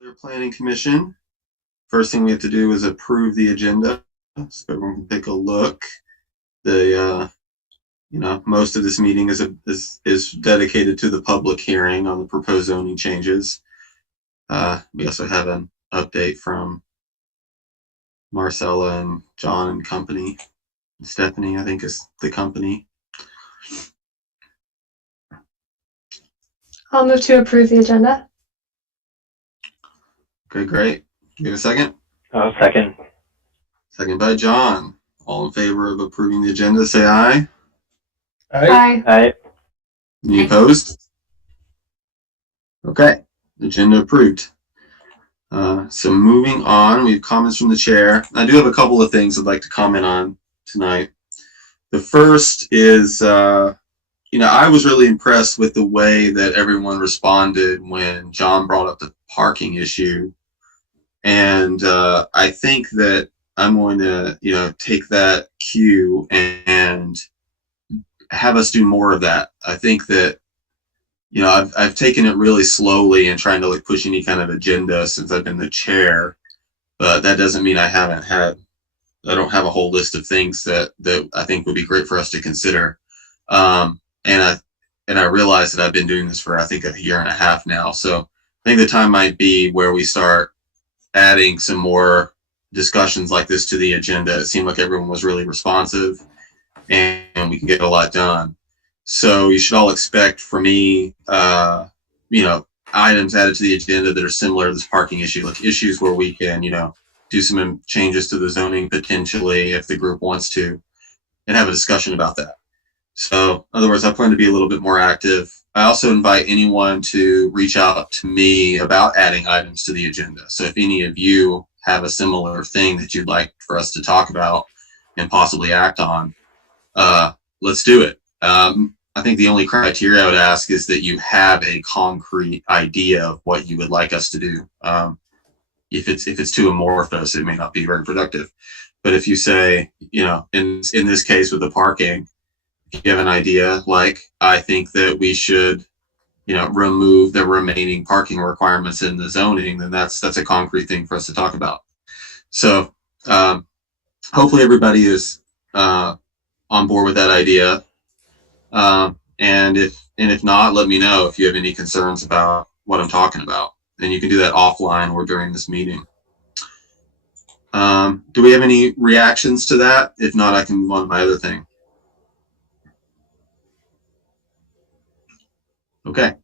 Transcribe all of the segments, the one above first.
Their planning commission. First thing we have to do is approve the agenda, so everyone can take a look. The most of this meeting is dedicated to the public hearing on the proposed zoning changes. We also have an update from Marcella and John and company. Stephanie, I think, is the company. I'll move to approve the agenda. Okay, great. Give a second. Second. Second by John. All in favor of approving the agenda, say aye. Aye. Aye. Any opposed? Okay, agenda approved. So moving on, we have comments from the chair. I do have a couple of things I'd like to comment on tonight. The first is, I was really impressed with the way that everyone responded when John brought up the parking issue. And I think that I'm going to, take that cue and have us do more of that. I think that, I've taken it really slowly and trying to push any kind of agenda since I've been the chair, but that doesn't mean I don't have a whole list of things that I think would be great for us to consider. And I realize that I've been doing this for, I think, a year and a half now. So I think the time might be where we start adding some more discussions like this to the agenda. It seemed like everyone was really responsive and we can get a lot done. So you should all expect from me, items added to the agenda that are similar to this parking issue, like issues where we can, do some changes to the zoning potentially if the group wants to, and have a discussion about that. So in other words, I plan to be a little bit more active. I also invite anyone to reach out to me about adding items to the agenda. So if any of you have a similar thing that you'd like for us to talk about and possibly act on, let's do it. I think the only criteria I would ask is that you have a concrete idea of what you would like us to do. If it's too amorphous, it may not be very productive. But if you say, in this case with the parking, if you have an idea, like I think that we should, remove the remaining parking requirements in the zoning, then that's a concrete thing for us to talk about. So hopefully everybody is on board with that idea. And if not, let me know if you have any concerns about what I'm talking about. And you can do that offline or during this meeting. Do we have any reactions to that? If not, I can move on to my other thing. Okay.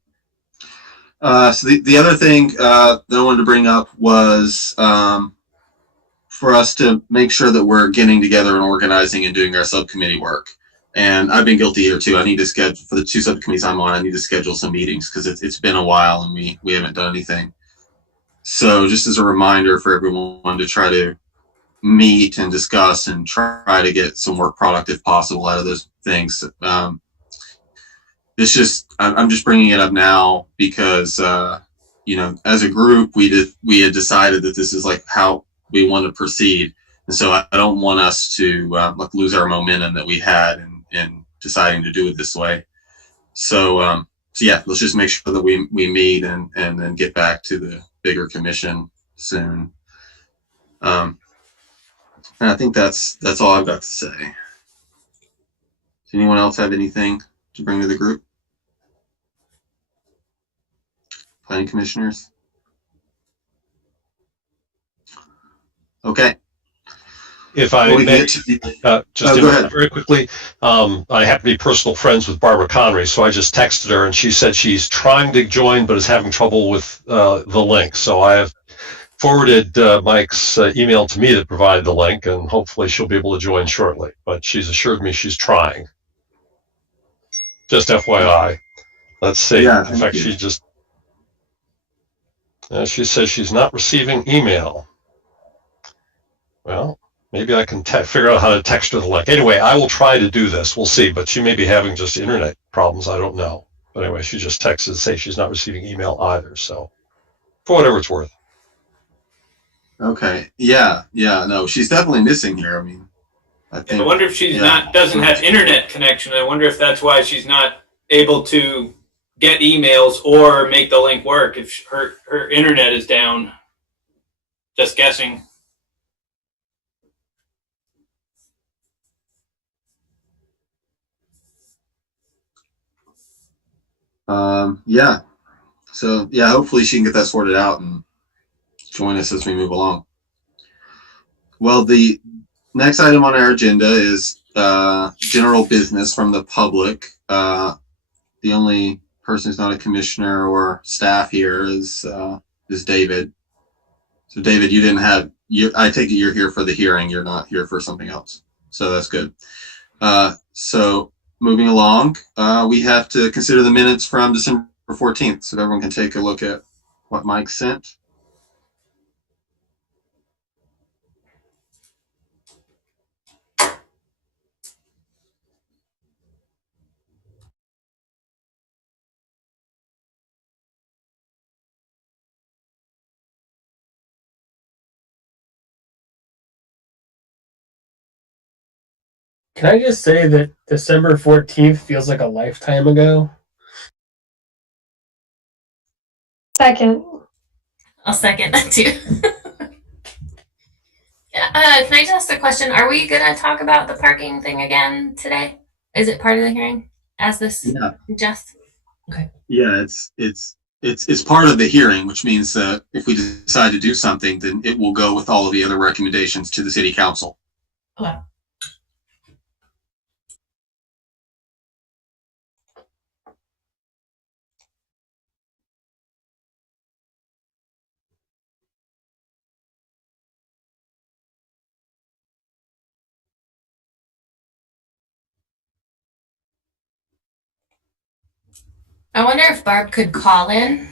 So the other thing that I wanted to bring up was for us to make sure that we're getting together and organizing and doing our subcommittee work. And I've been guilty here too. I need to schedule, for the two subcommittees I'm on, I need to schedule some meetings because it's been a while and we haven't done anything. So just as a reminder for everyone to try to meet and discuss and try to get some work product if possible out of those things. I'm just bringing it up now because, as a group, we had decided that this is how we want to proceed. And so I don't want us to lose our momentum that we had in deciding to do it this way. So yeah, let's just make sure that we meet and then get back to the bigger commission soon. And I think that's all I've got to say. Does anyone else have anything to bring to the group? Planning commissioners? Okay. If I may, just very quickly, I happen to be personal friends with Barbara Connery, so I just texted her, and she said she's trying to join but is having trouble with the link. So I have forwarded Mike's email to me that provided the link, and hopefully she'll be able to join shortly. But she's assured me she's trying. Just FYI. Let's see. Yeah, in fact, she just she says she's not receiving email. Well, maybe I can figure out how to text her the link. Anyway, I will try to do this. We'll see. But she may be having just internet problems. I don't know. But anyway, she just texted to say she's not receiving email either. So, for whatever it's worth. Okay. Yeah. No, she's definitely missing here. I mean, I wonder if she's doesn't have internet connection. I wonder if that's why she's not able to get emails or make the link work if her internet is down. Just guessing. Yeah. So yeah, hopefully she can get that sorted out and join us as we move along. Well, the next item on our agenda is general business from the public. The only person who's not a commissioner or staff here is David. So David, you didn't have I take it you're here for the hearing. You're not here for something else. So that's good. So moving along, we have to consider the minutes from December 14th. So everyone can take a look at what Mike sent. Can I just say that December 14th feels like a lifetime ago? Second. I'll second that too. Can I just ask a question? Are we going to talk about the parking thing again today? Is it part of the hearing as this suggests? Okay. Yeah, it's part of the hearing, which means that if we decide to do something, then it will go with all of the other recommendations to the city council. Okay. I wonder if Barb could call in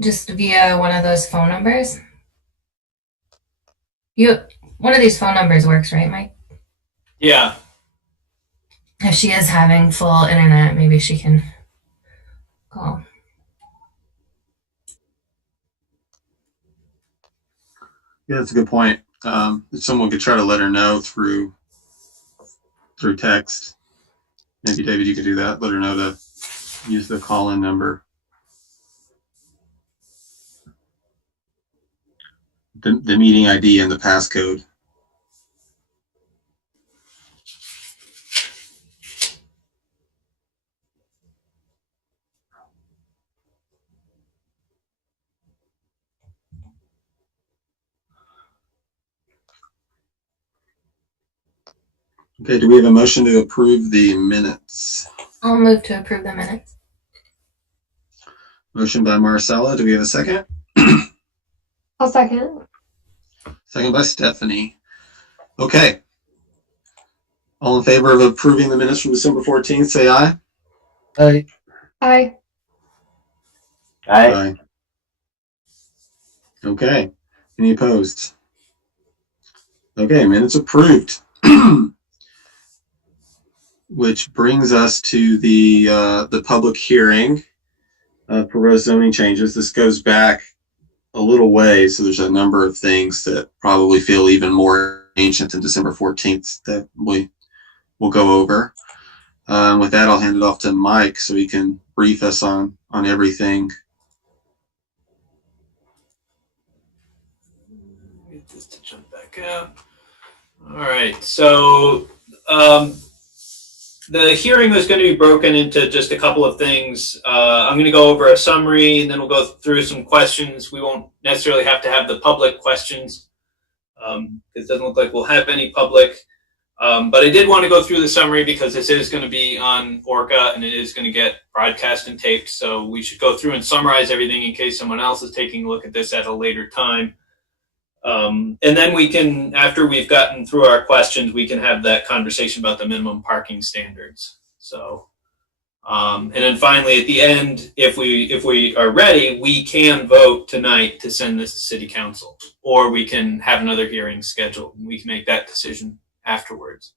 just via one of those phone numbers. One of these phone numbers works, right, Mike? Yeah. If she is having full internet, maybe she can call. Yeah, that's a good point. If someone could try to let her know through text. Maybe David, you could do that. Let her know to use the call-in number. The meeting ID and the passcode. Okay, do we have a motion to approve the minutes? I'll move to approve the minutes. Motion by Marcella. Do we have a second? I'll second. Second by Stephanie. Okay. All in favor of approving the minutes from December 14th, say aye. Aye. Aye. Aye. Okay. Any opposed? Okay, minutes approved. Which brings us to the public hearing proposed zoning changes. This goes back a little way, so there's a number of things that probably feel even more ancient than December 14th that we will go over. With that, I'll hand it off to Mike so he can brief us on everything. Get this to jump back up. All right, so the hearing was going to be broken into just a couple of things. I'm going to go over a summary, and then we'll go through some questions. We won't necessarily have to have the public questions. It doesn't look like we'll have any public. But I did want to go through the summary because this is going to be on ORCA, and it is going to get broadcast and taped. So we should go through and summarize everything in case someone else is taking a look at this at a later time. And then we can, after we've gotten through our questions, we can have that conversation about the minimum parking standards. So, and then finally at the end, if we are ready, we can vote tonight to send this to City Council, or we can have another hearing scheduled. We can make that decision afterwards.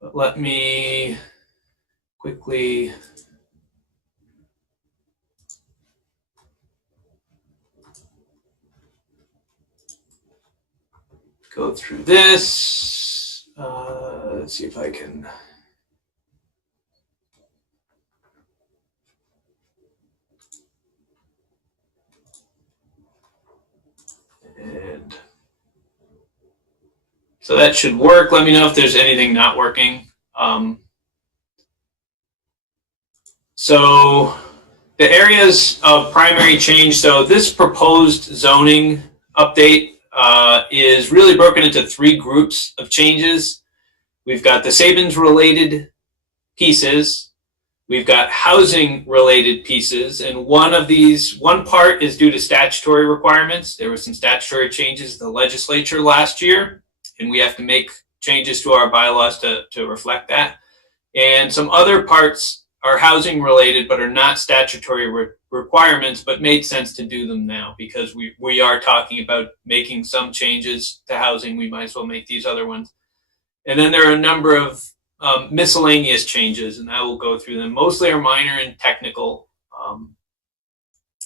But let me quickly go through this. Let's see if I can So that should work. Let me know if there's anything not working. So the areas of primary change. So this proposed zoning update is really broken into 3 groups of changes. We've got the Sabins related pieces. We've got housing related pieces. And one part is due to statutory requirements. There were some statutory changes in the legislature last year, and we have to make changes to our bylaws to reflect that. And some other parts are housing related, but are not statutory requirements, but made sense to do them now because we are talking about making some changes to housing. We might as well make these other ones. And then there are a number of miscellaneous changes, and I will go through them. Mostly are minor and technical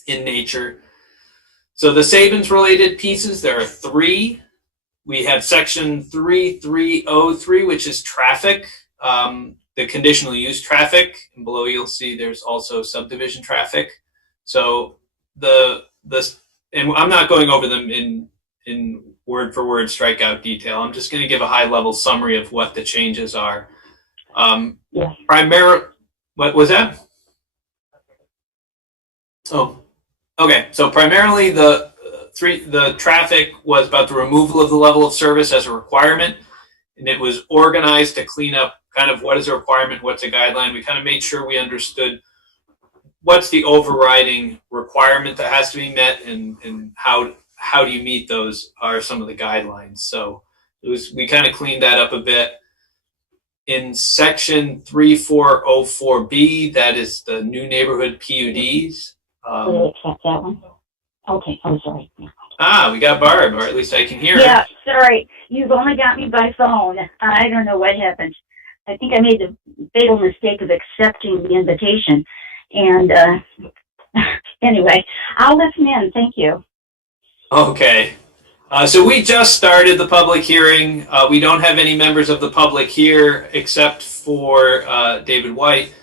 in nature. So the Sabins related pieces, there are 3. We have section 3303, which is traffic, the conditional use traffic. And below you'll see there's also subdivision traffic. So and I'm not going over them in word for word strikeout detail. I'm just going to give a high level summary of what the changes are. What was that? Oh, okay. So primarily the traffic was about the removal of the level of service as a requirement, and it was organized to clean up kind of what is a requirement, what's a guideline. We kind of made sure we understood what's the overriding requirement that has to be met, and how do you meet those are some of the guidelines. So we kind of cleaned that up a bit. In section 3404B, that is the new neighborhood PUDs. Accept that one. Okay, I'm sorry. We got Barb, or at least I can hear her. Yeah, sorry. You've only got me by phone. I don't know what happened. I think I made the fatal mistake of accepting the invitation. And anyway, I'll listen in. Thank you. Okay. So we just started the public hearing. We don't have any members of the public here except for David White.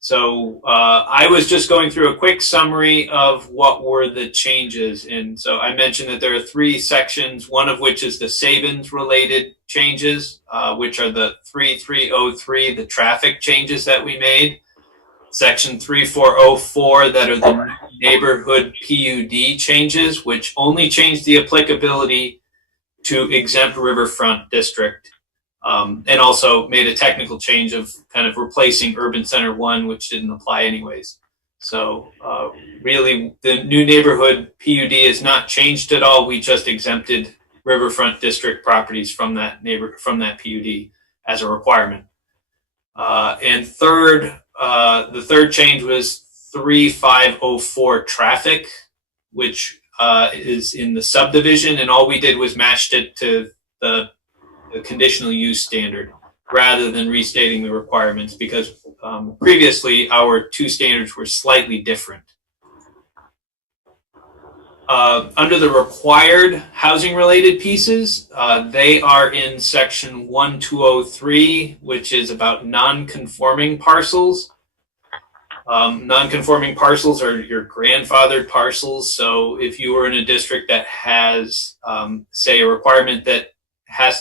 So I was just going through a quick summary of what were the changes. And so I mentioned that there are 3 sections, one of which is the Sabins related changes, which are the 3303, the traffic changes that we made. Section 3404, that are the neighborhood PUD changes, which only changed the applicability to exempt riverfront district, and also made a technical change of kind of replacing Urban Center 1, which didn't apply anyways. So really, the new neighborhood PUD is not changed at all. We just exempted riverfront district properties from that PUD as a requirement. And the third change was 3504 traffic, which is in the subdivision, and all we did was matched it to the conditional use standard rather than restating the requirements, because previously our 2 standards were slightly different. Under the required housing related pieces, they are in section 1203, which is about non-conforming parcels. Non-conforming parcels are your grandfathered parcels. So if you were in a district that has, say, a requirement that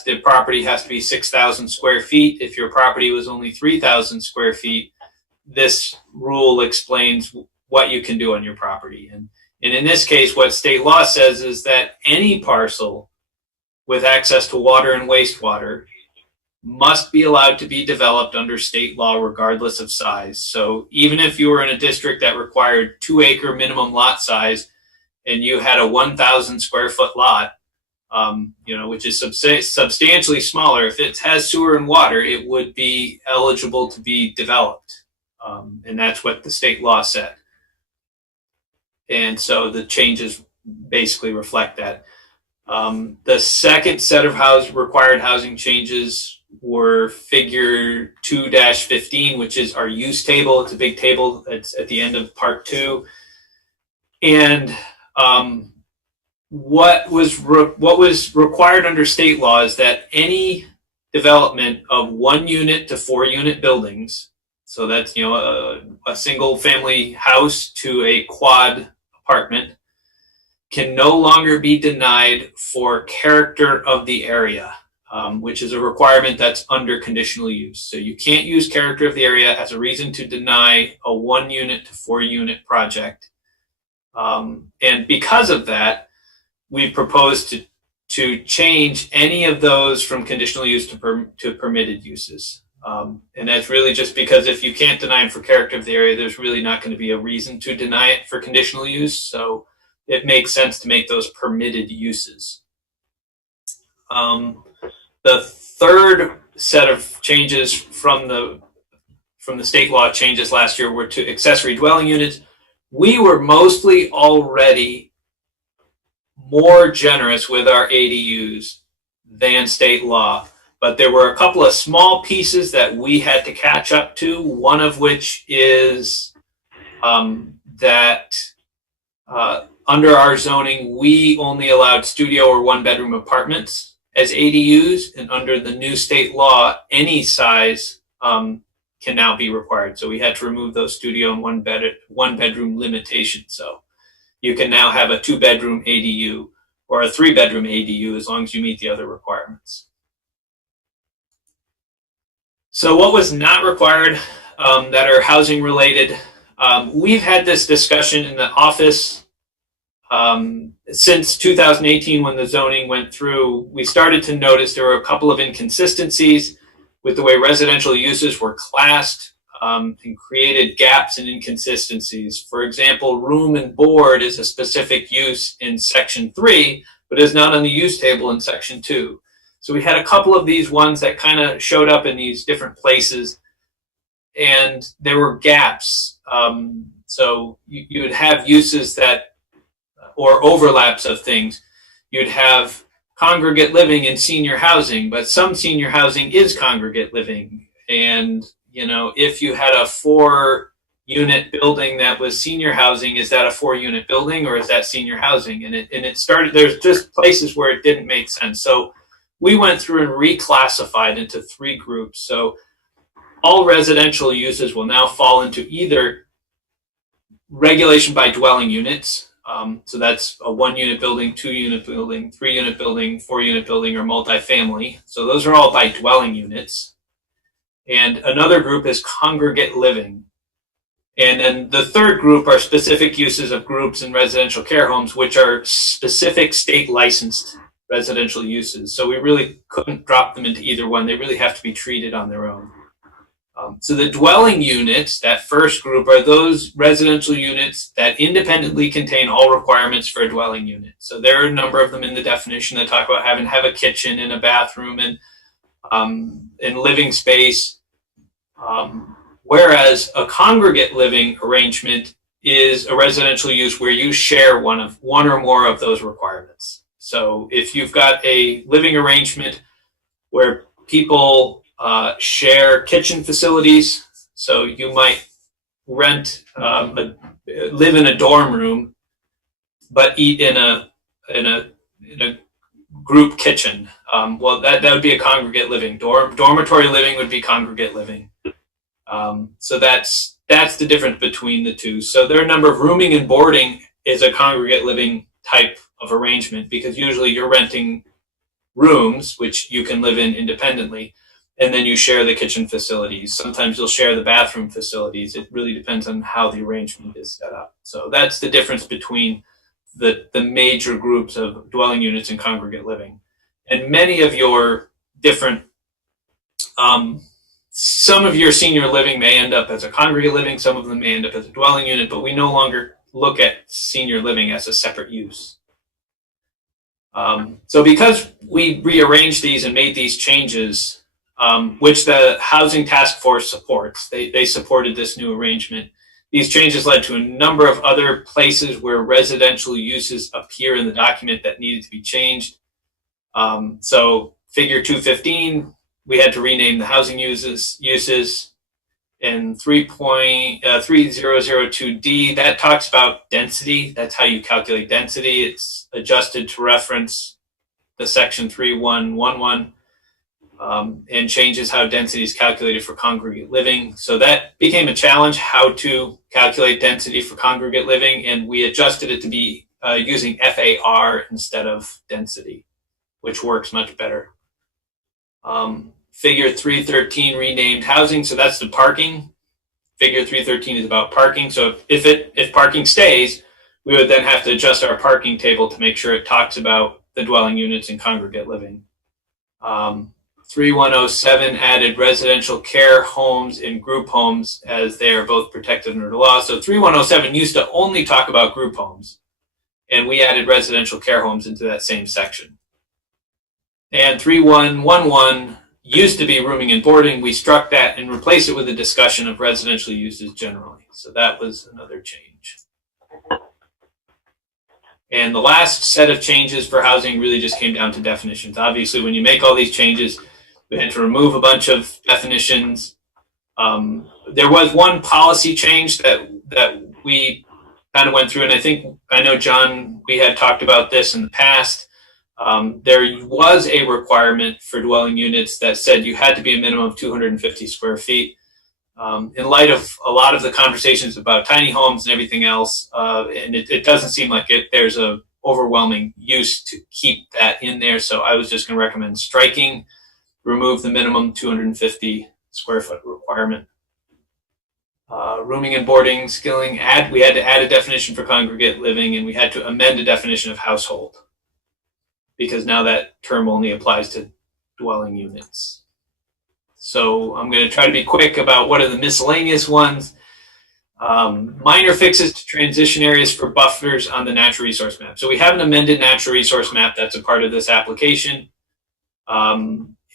the property has to be 6,000 square feet, if your property was only 3,000 square feet, this rule explains what you can do on your property. And in this case, what state law says is that any parcel with access to water and wastewater must be allowed to be developed under state law regardless of size. So even if you were in a district that required 2-acre minimum lot size and you had a 1,000 square foot lot, which is substantially smaller, if it has sewer and water, it would be eligible to be developed. And that's what the state law said. And so the changes basically reflect that. The second set of required housing changes were figure 2-15, which is our use table. It's a big table. It's at the end of part 2. And what was required under state law is that any development of 1 unit to 4 unit buildings, so that's a single family house to a quad apartment, can no longer be denied for character of the area. which is a requirement that's under conditional use. So you can't use character of the area as a reason to deny a 1 unit to 4 unit project. And because of that, we proposed to change any of those from conditional use to permitted uses. And that's really just because if you can't deny them for character of the area, there's really not going to be a reason to deny it for conditional use. So it makes sense to make those permitted uses. The third set of changes from the state law changes last year were to accessory dwelling units. We were mostly already more generous with our ADUs than state law, but there were a couple of small pieces that we had to catch up to, one of which is that under our zoning, we only allowed studio or 1-bedroom apartments as ADUs, and under the new state law, any size can now be required. So we had to remove those studio and 1-bedroom limitations. So you can now have a 2-bedroom ADU or a 3-bedroom ADU as long as you meet the other requirements. So what was not required that are housing related? We've had this discussion in the office since 2018 when the zoning went through. We started to notice there were a couple of inconsistencies with the way residential uses were classed and created gaps and inconsistencies. For example, room and board is a specific use in Section 3, but is not on the use table in Section 2. So we had a couple of these ones that kind of showed up in these different places, and there were gaps. So you would have uses that, or overlaps of things. You'd have congregate living and senior housing, but some senior housing is congregate living. And, you know, if you had a 4-unit building that was senior housing, is that a 4-unit building or is that senior housing? And it started, there's just places where it didn't make sense. So we went through and reclassified into 3 groups. So all residential uses will now fall into either regulation by dwelling units. So that's a 1-unit building, 2-unit building, 3-unit building, 4-unit building, or multifamily. So those are all by dwelling units. And another group is congregate living. And then the third group are specific uses of groups in residential care homes, which are specific state licensed residential uses. So we really couldn't drop them into either one. They really have to be treated on their own. So the dwelling units, that first group, are those residential units that independently contain all requirements for a dwelling unit. So there are a number of them in the definition that talk about having to have a kitchen and a bathroom and living space. Whereas a congregate living arrangement is a residential use where you share one or more of those requirements. So if you've got a living arrangement where people share kitchen facilities, so you might live in a dorm room, but eat in a group kitchen. Well, that would be a congregate living. Dormitory living would be congregate living. So that's the difference between the two. So there are a number of rooming and boarding is a congregate living type of arrangement because usually you're renting rooms, which you can live in independently, and then you share the kitchen facilities. Sometimes you'll share the bathroom facilities. It really depends on how the arrangement is set up. So that's the difference between the major groups of dwelling units and congregate living. And many of your different, some of your senior living may end up as a congregate living, some of them may end up as a dwelling unit, but we no longer look at senior living as a separate use. So because we rearranged these and made these changes, which the Housing Task Force supports, they supported this new arrangement. These changes led to a number of other places where residential uses appear in the document that needed to be changed. So figure 215, we had to rename the housing uses. In 3.3002D, that talks about density. That's how you calculate density. It's adjusted to reference the section 3111 and changes how density is calculated for congregate living. So that became a challenge, how to calculate density for congregate living, and we adjusted it to be using FAR instead of density, which works much better. Figure 313 renamed housing, so that's the parking. Figure 313 is about parking. So if parking stays, we would then have to adjust our parking table to make sure it talks about the dwelling units and congregate living. 3107 added residential care homes and group homes as they are both protected under the law. So 3107 used to only talk about group homes, and we added residential care homes into that same section. And 3111 used to be rooming and boarding. We struck that and replaced it with a discussion of residential uses generally. So that was another change. And the last set of changes for housing really just came down to definitions. Obviously, when you make all these changes, we had to remove a bunch of definitions. There was one policy change that we kind of went through, and I know, John, we had talked about this in the past. There was a requirement for dwelling units that said you had to be a minimum of 250 square feet. In light of a lot of the conversations about tiny homes and everything else, and it doesn't seem like there's a overwhelming use to keep that in there. So I was just going to recommend striking, remove the minimum 250 square foot requirement. Rooming and boarding, skilling, we had to add a definition for congregate living, and we had to amend a definition of household, because now that term only applies to dwelling units. So I'm going to try to be quick about what are the miscellaneous ones. Minor fixes to transition areas for buffers on the natural resource map. So we have an amended natural resource map that's a part of this application.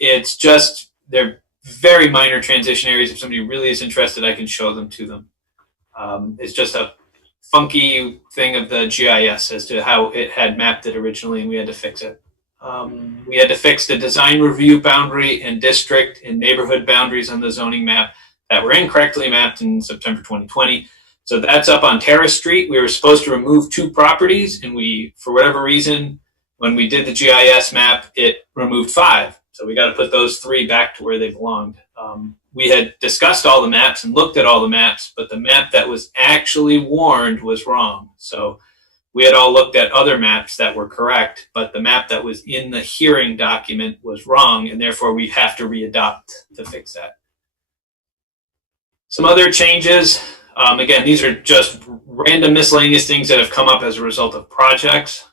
It's just, they're very minor transition areas. If somebody really is interested, I can show them to them. It's just a funky thing of the GIS as to how it had mapped it originally, and we had to fix it. We had to fix the design review boundary and district and neighborhood boundaries on the zoning map that were incorrectly mapped in September 2020. So that's up on Terrace Street. We were supposed to remove 2 properties, and we, for whatever reason, when we did the GIS map, it removed 5. So we got to put those 3 back to where they belonged. We had discussed all the maps and looked at all the maps, but the map that was actually warned was wrong. So we had all looked at other maps that were correct, but the map that was in the hearing document was wrong, and therefore we have to readopt to fix that. Some other changes, again, these are just random miscellaneous things that have come up as a result of projects.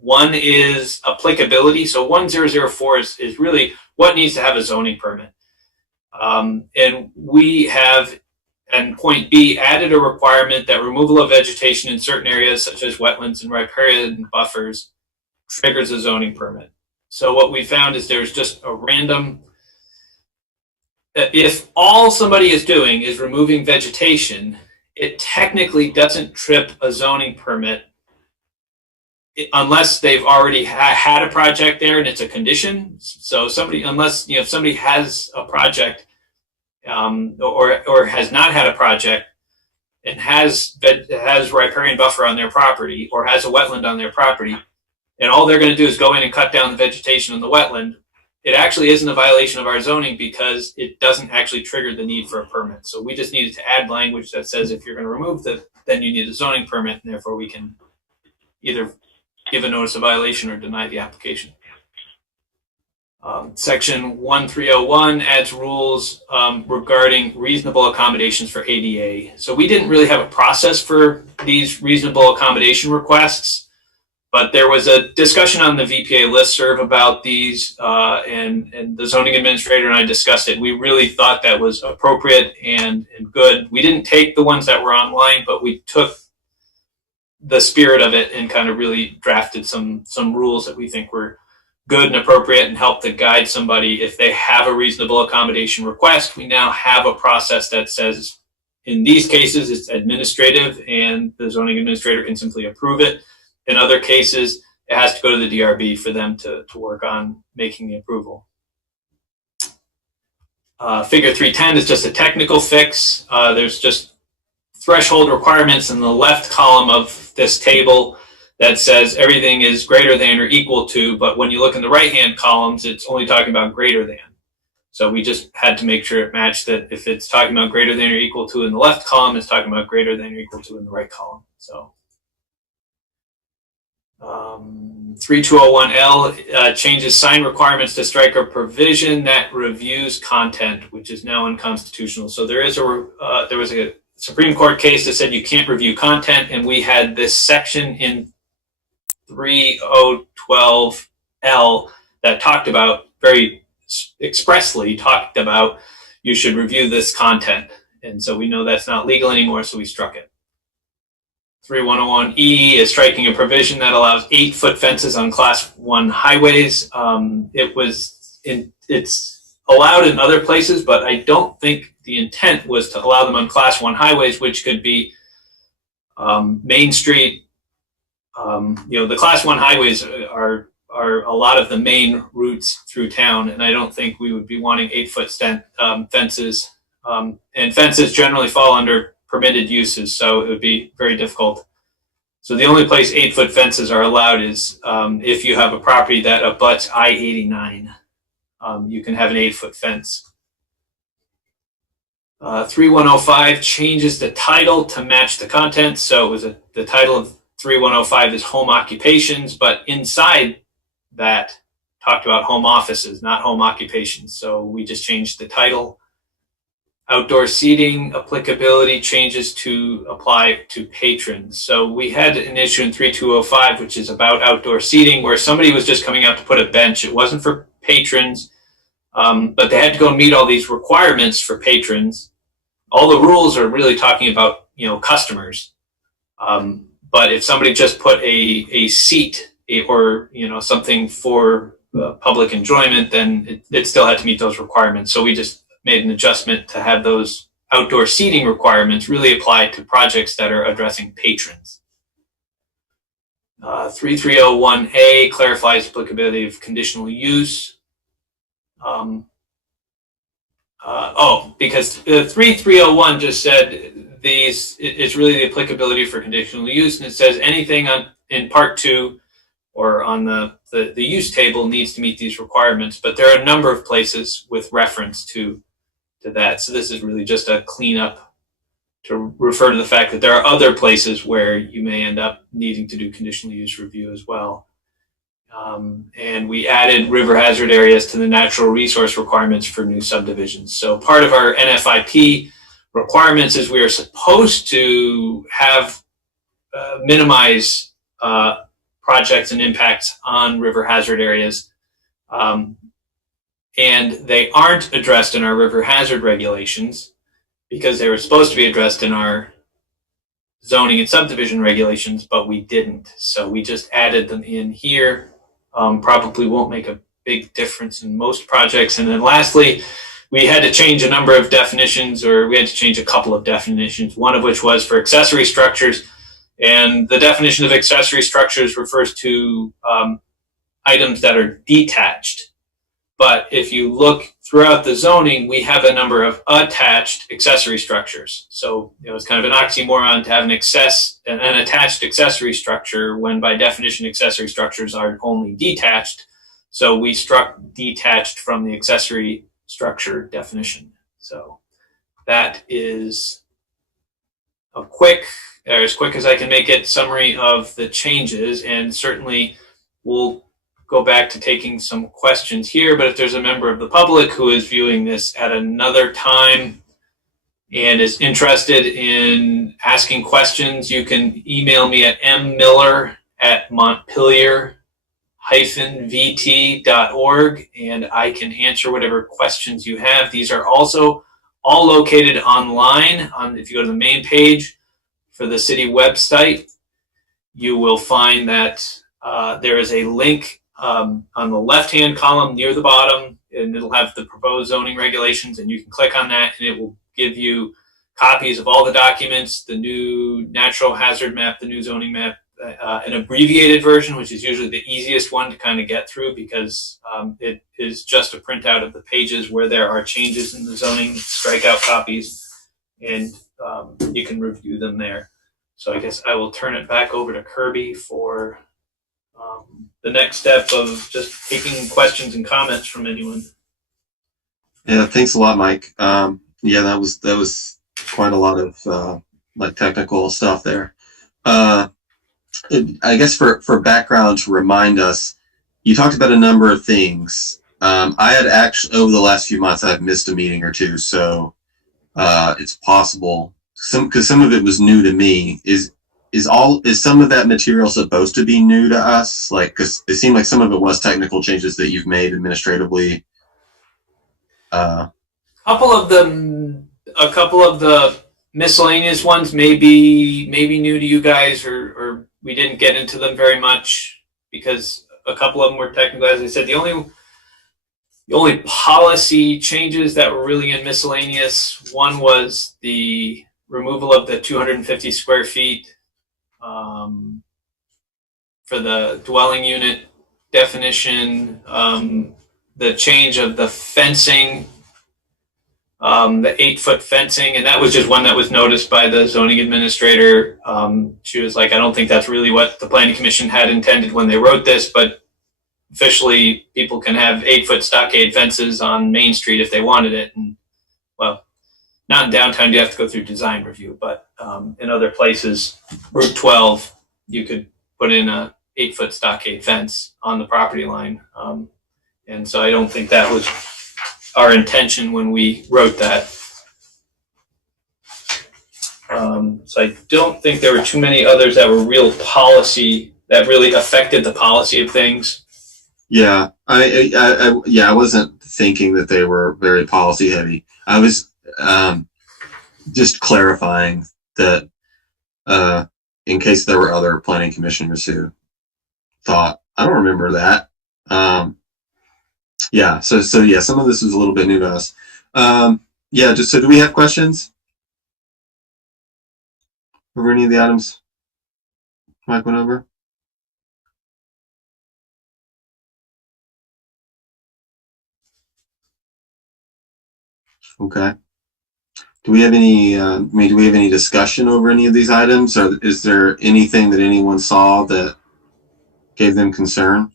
One is applicability. So 1004 is really what needs to have a zoning permit. And we have, and point B, added a requirement that removal of vegetation in certain areas such as wetlands and riparian buffers triggers a zoning permit. So what we found is there's just a random, if all somebody is doing is removing vegetation, it technically doesn't trip a zoning permit unless they've already had a project there and it's a condition. So somebody, unless, if somebody has a project or has not had a project and has riparian buffer on their property or has a wetland on their property, and all they're going to do is go in and cut down the vegetation in the wetland, it actually isn't a violation of our zoning because it doesn't actually trigger the need for a permit. So we just needed to add language that says if you're going to remove then you need a zoning permit, and therefore we can either give a notice of violation or deny the application. Section 1301 adds rules regarding reasonable accommodations for ADA. So we didn't really have a process for these reasonable accommodation requests, but there was a discussion on the VPA listserv about these, and the zoning administrator and I discussed it. We really thought that was appropriate and good. We didn't take the ones that were online, but we took the spirit of it and kind of really drafted some rules that we think were good and appropriate and help to guide somebody if they have a reasonable accommodation request. We now have a process that says in these cases it's administrative and the zoning administrator can simply approve it. In other cases, it has to go to the DRB for them to work on making the approval. Figure 310 is just a technical fix. There's just threshold requirements in the left column of this table that says everything is greater than or equal to, but when you look in the right-hand columns, it's only talking about greater than. So we just had to make sure it matched that if it's talking about greater than or equal to in the left column, it's talking about greater than or equal to in the right column. So 3201L changes sign requirements to strike a provision that reviews content, which is now unconstitutional. So there was a Supreme Court case that said you can't review content, and we had this section in 3012L that talked about, very expressly talked about, you should review this content. And so we know that's not legal anymore, so we struck it. 3101E is striking a provision that allows 8-foot fences on Class 1 highways. It's allowed in other places, but I don't think the intent was to allow them on Class 1 highways, which could be Main Street. The Class 1 highways are a lot of the main routes through town, and I don't think we would be wanting 8-foot fences. And fences generally fall under permitted uses, so it would be very difficult. So the only place 8-foot fences are allowed is if you have a property that abuts I-89. You can have an 8-foot fence. 3105 changes the title to match the content. So it was the title of 3105 is home occupations, but inside that talked about home offices, not home occupations. So we just changed the title. Outdoor seating applicability changes to apply to patrons. So we had an issue in 3205, which is about outdoor seating, where somebody was just coming out to put a bench. It wasn't for patrons, but they had to go and meet all these requirements for patrons. All the rules are really talking about, customers. But if somebody just put a seat or, something for public enjoyment, then it still had to meet those requirements. So we just made an adjustment to have those outdoor seating requirements really apply to projects that are addressing patrons. 3301A clarifies applicability of conditional use. Because 3301 just said it's really the applicability for conditional use, and it says anything in Part 2 or on the use table needs to meet these requirements, but there are a number of places with reference to that. So this is really just a cleanup to refer to the fact that there are other places where you may end up needing to do conditional use review as well. And we added river hazard areas to the natural resource requirements for new subdivisions. So part of our NFIP requirements is we are supposed to have minimize projects and impacts on river hazard areas. And they aren't addressed in our river hazard regulations because they were supposed to be addressed in our zoning and subdivision regulations, but we didn't. So we just added them in here. Probably won't make a big difference in most projects. And then lastly, we had to change a number of definitions, or we had to change a couple of definitions, one of which was for accessory structures. And the definition of accessory structures refers to items that are detached. But if you look throughout the zoning, we have a number of attached accessory structures. So it's kind of an oxymoron to have an attached accessory structure when by definition accessory structures are only detached. So we struck detached from the accessory structure definition. So that is a quick, or as quick as I can make it, summary of the changes, and certainly we'll go back to taking some questions here, but if there's a member of the public who is viewing this at another time and is interested in asking questions, you can email me at mmiller@montpelier-vt.org, and I can answer whatever questions you have. These are also all located online. If you go to the main page for the city website, you will find that there is a link on the left-hand column near the bottom, and it'll have the proposed zoning regulations, and you can click on that, and it will give you copies of all the documents, the new natural hazard map, the new zoning map, an abbreviated version, which is usually the easiest one to kind of get through because it is just a printout of the pages where there are changes in the zoning, strikeout copies, and you can review them there. So I guess I will turn it back over to Kirby for the next step of just taking questions and comments from anyone. Yeah, thanks a lot, Mike. Yeah, that was quite a lot of like technical stuff there. I guess for background to remind us, you talked about a number of things. I had actually over the last few months I've missed a meeting or two, so it's possible because some of it was new to me. Is some of that material supposed to be new to us? Like, because it seemed like some of it was technical changes that you've made administratively. A couple of the miscellaneous ones may be new to you guys, or we didn't get into them very much because a couple of them were technical. As I said, the only policy changes that were really in miscellaneous, one was the removal of the 250 square feet for the dwelling unit definition, the change of the fencing, the 8-foot fencing, and that was just one that was noticed by the zoning administrator. She was like, I don't think that's really what the planning commission had intended when they wrote this, but officially people can have 8-foot stockade fences on Main Street if they wanted it. And well, not in downtown, you have to go through design review, but in other places, Route 12, you could put in a 8-foot stockade fence on the property line. And so I don't think that was our intention when we wrote that. So I don't think there were too many others that were real policy that really affected the policy of things. Yeah, I wasn't thinking that they were very policy heavy. I was just clarifying that in case there were other planning commissioners who thought, I don't remember that. Yeah, so yeah, some of this is a little bit new to us. Yeah, just so do we have questions over any of the items Mike went over? Okay. Do we have any? Do we have any discussion over any of these items, or is there anything that anyone saw that gave them concern?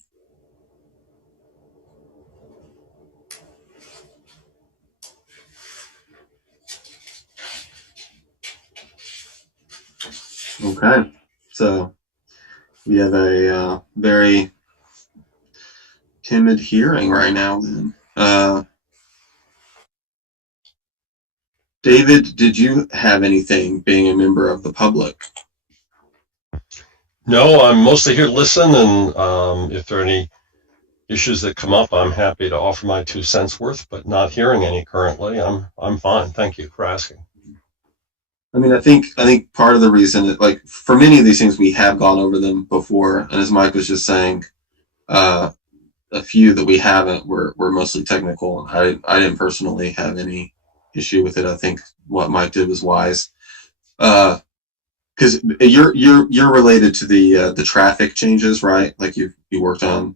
Okay, so we have a very timid hearing right now. Then, David, did you have anything, being a member of the public? No, I'm mostly here to listen, and if there are any issues that come up, I'm happy to offer my 2 cents worth, but not hearing any currently. I'm fine. Thank you for asking. I mean, I think part of the reason that, like, for many of these things, we have gone over them before, and as Mike was just saying, a few that we haven't were mostly technical. I didn't personally have any issue with it. I think what Mike did was wise, because you're related to the traffic changes, right? Like you worked on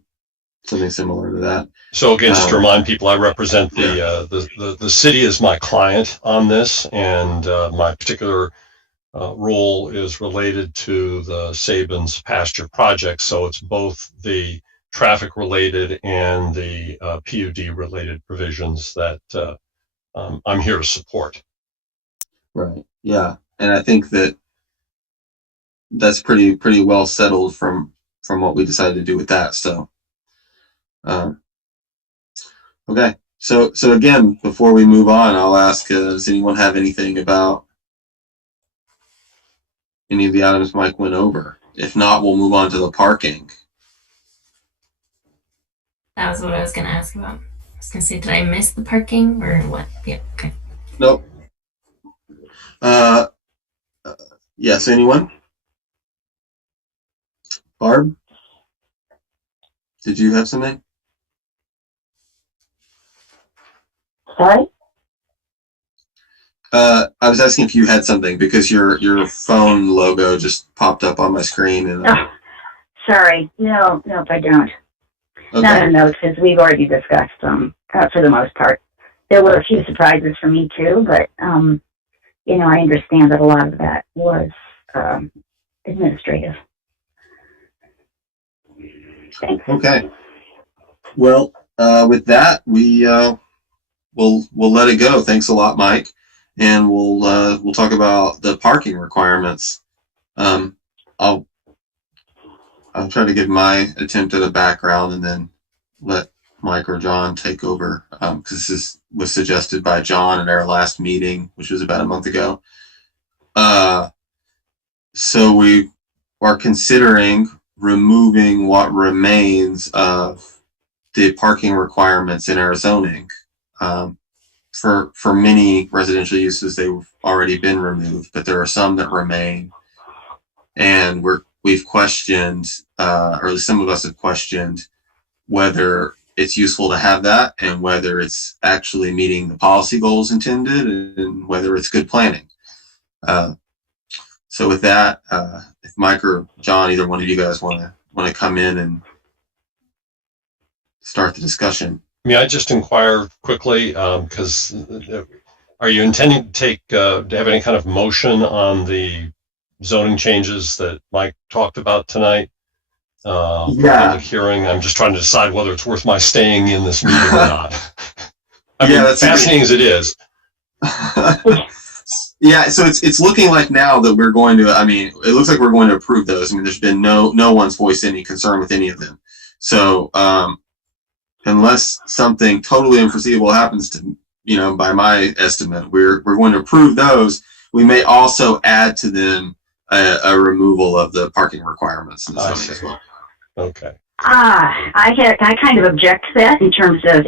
something similar to that. So again, just to remind people, I represent the city as my client on this, and my particular role is related to the Sabins pasture project. So it's both the traffic related and the PUD related provisions that I'm here to support. Right. Yeah, and I think that's pretty well settled from what we decided to do with that. So, okay. So again, before we move on, I'll ask: does anyone have anything about any of the items Mike went over? If not, we'll move on to the parking. That was what I was going to ask about. I was going to say, did I miss the parking or what? Yeah, okay. Nope. Yes, anyone? Barb? Did you have something? Sorry? I was asking if you had something because your phone logo just popped up on my screen. And Sorry. Nope, I don't. okay. Not a note, because we've already discussed them for the most part. There were a few surprises for me too, but I understand that a lot of that was administrative. Thanks. Okay. Well, with that, we'll let it go. Thanks a lot, Mike, and we'll talk about the parking requirements. I'll I'll try to give my attempt at a background and then let Mike or John take over, because was suggested by John at our last meeting, which was about a month ago. So we are considering removing what remains of the parking requirements in our zoning. For many residential uses, they've already been removed, but there are some that remain, and we've questioned, or at least some of us have questioned, whether it's useful to have that and whether it's actually meeting the policy goals intended and whether it's good planning. So with that, if Mike or John, either one of you guys want to come in and start the discussion. May I just inquire quickly, because are you intending to have any kind of motion on the zoning changes that Mike talked about tonight? Public hearing. I'm just trying to decide whether it's worth my staying in this meeting or not. I mean, that's fascinating as it is. Yeah, so it's looking like now that we're going to, it looks like we're going to approve those. There's been no one's voiced any concern with any of them. So, unless something totally unforeseeable happens to, by my estimate, we're going to approve those. We may also add to them a removal of the parking requirements in the zoning as well. Okay. I kind of object to that in terms of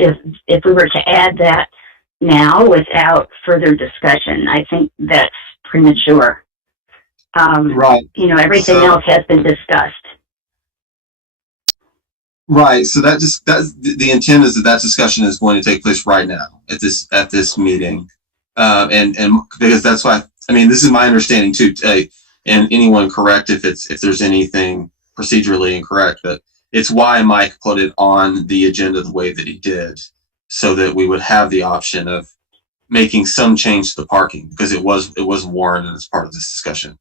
if we were to add that now without further discussion. I think that's premature. Right. Everything else has been discussed. Right. So that's the intent is that discussion is going to take place right now at this meeting, and because that's why this is my understanding too. And anyone correct if there's anything procedurally incorrect, but it's why Mike put it on the agenda the way that he did, so that we would have the option of making some change to the parking, because it was warranted as part of this discussion.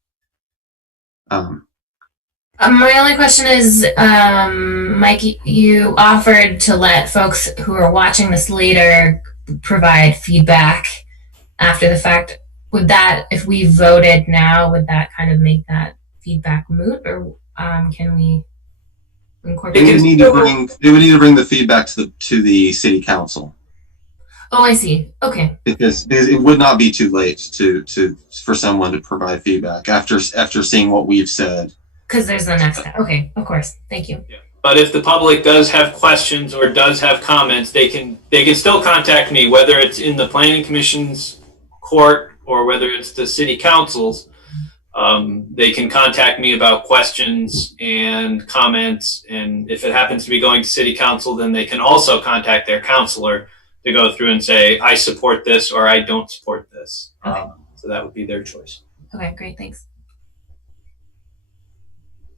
My only question is, Mike, you offered to let folks who are watching this later provide feedback after the fact. Would that, if we voted now, would that kind of make that feedback moot, or can we incorporate? They would need to bring the feedback to the city council. Oh, I see. Okay. Because it would not be too late for someone to provide feedback after seeing what we've said. Because there's the next step. Okay, of course. Thank you. Yeah. But if the public does have questions or does have comments, they can still contact me, whether it's in the planning commission's court or whether it's the city council's. They can contact me about questions and comments, and if it happens to be going to city council, then they can also contact their counselor to go through and say, I support this or I don't support this. Okay. So that would be their choice. Okay, great. Thanks.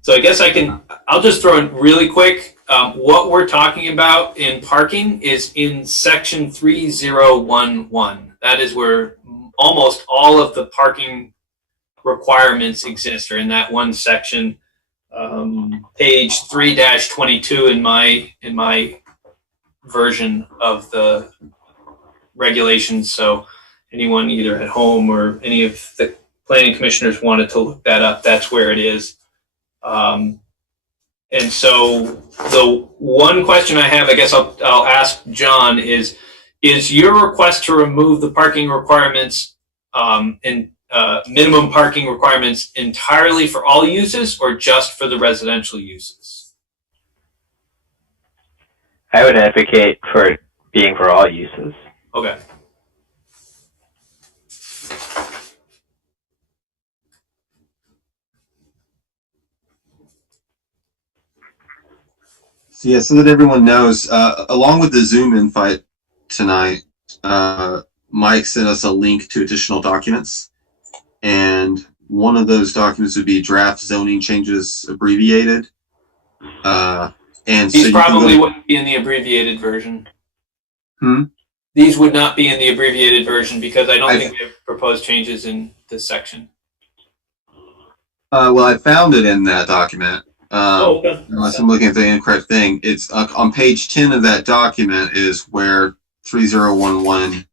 So I guess I'll just throw in really quick. What we're talking about in parking is in section 3011. That is where almost all of the parking requirements exist, or in that one section, page 3-22 in my version of the regulations. So anyone either at home or any of the planning commissioners wanted to look that up, that's where it is. And so the one question I have, I guess I'll ask John, is your request to remove the parking requirements and minimum parking requirements entirely for all uses or just for the residential uses? I would advocate for it being for all uses. Okay. Yeah, so that everyone knows, along with the Zoom invite tonight, Mike sent us a link to additional documents, and one of those documents would be draft zoning changes abbreviated. And these so probably wouldn't be in the abbreviated version. These would not be in the abbreviated version because I don't think we have proposed changes in this section. Well, I found it in that document. Okay. Unless I'm looking at the incorrect thing. It's on page 10 of that document is where 3011,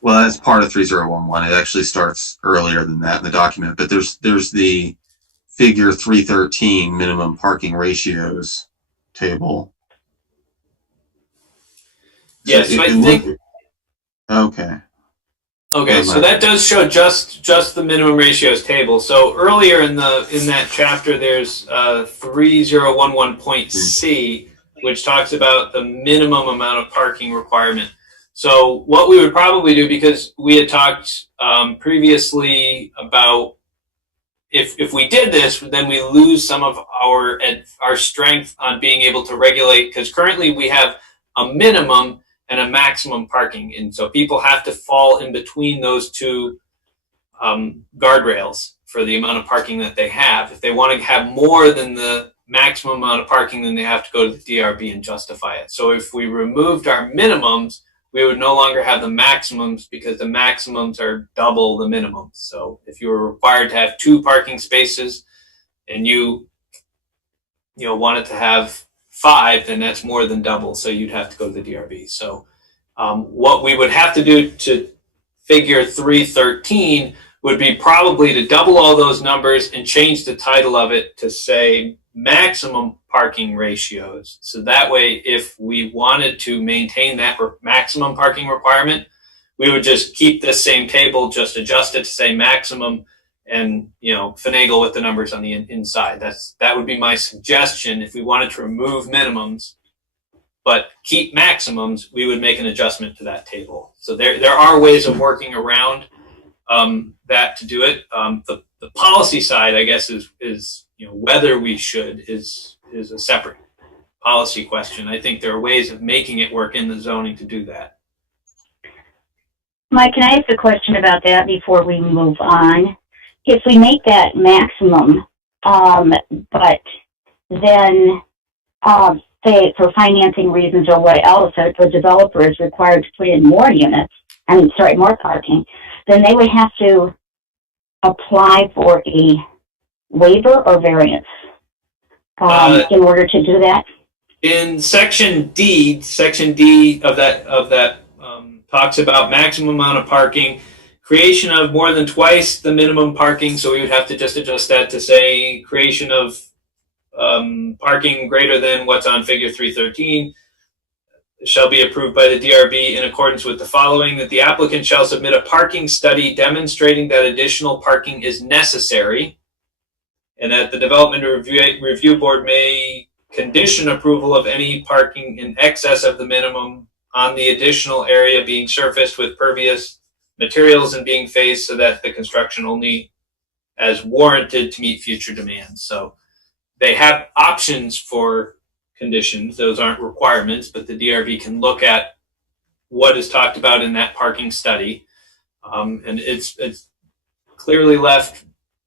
well, that's part of 3011. It actually starts earlier than that in the document, but there's the figure 313 minimum parking ratios table. Yes, So I think. Okay. Okay, so that does show just the minimum ratios table. So earlier in that chapter, there's 3011.c, which talks about the minimum amount of parking requirement. So what we would probably do, because we had talked previously about if we did this, then we lose some of our strength on being able to regulate, because currently we have a minimum and a maximum parking. And so people have to fall in between those two guardrails for the amount of parking that they have. If they want to have more than the maximum amount of parking, then they have to go to the DRB and justify it. So if we removed our minimums, we would no longer have the maximums, because the maximums are double the minimums. So if you were required to have 2 parking spaces and you wanted to have 5, then that's more than double. So you'd have to go to the DRB. So what we would have to do to figure 313 would be probably to double all those numbers and change the title of it to say maximum parking ratios. So that way, if we wanted to maintain that maximum parking requirement, we would just keep this same table, just adjust it to say maximum, and finagle with the numbers on the inside. That would be my suggestion. If we wanted to remove minimums but keep maximums, we would make an adjustment to that table. So there are ways of working around that to do it. The policy side, I guess, is whether we should is a separate policy question. I think there are ways of making it work in the zoning to do that. Mike, can I ask a question about that before we move on? If we make that maximum, but then say for financing reasons or what else, if the developer is required to put in more more parking, then they would have to apply for a waiver or variance in order to do that. In section D of that talks about maximum amount of parking, creation of more than twice the minimum parking. So we would have to just adjust that to say creation of parking greater than what's on figure 313 shall be approved by the DRB in accordance with the following: that the applicant shall submit a parking study demonstrating that additional parking is necessary, and that the development review board may condition approval of any parking in excess of the minimum on the additional area being surfaced with pervious materials and being phased so that the construction only as warranted to meet future demands. So they have options for conditions. Those aren't requirements, but the DRB can look at what is talked about in that parking study. And it's clearly left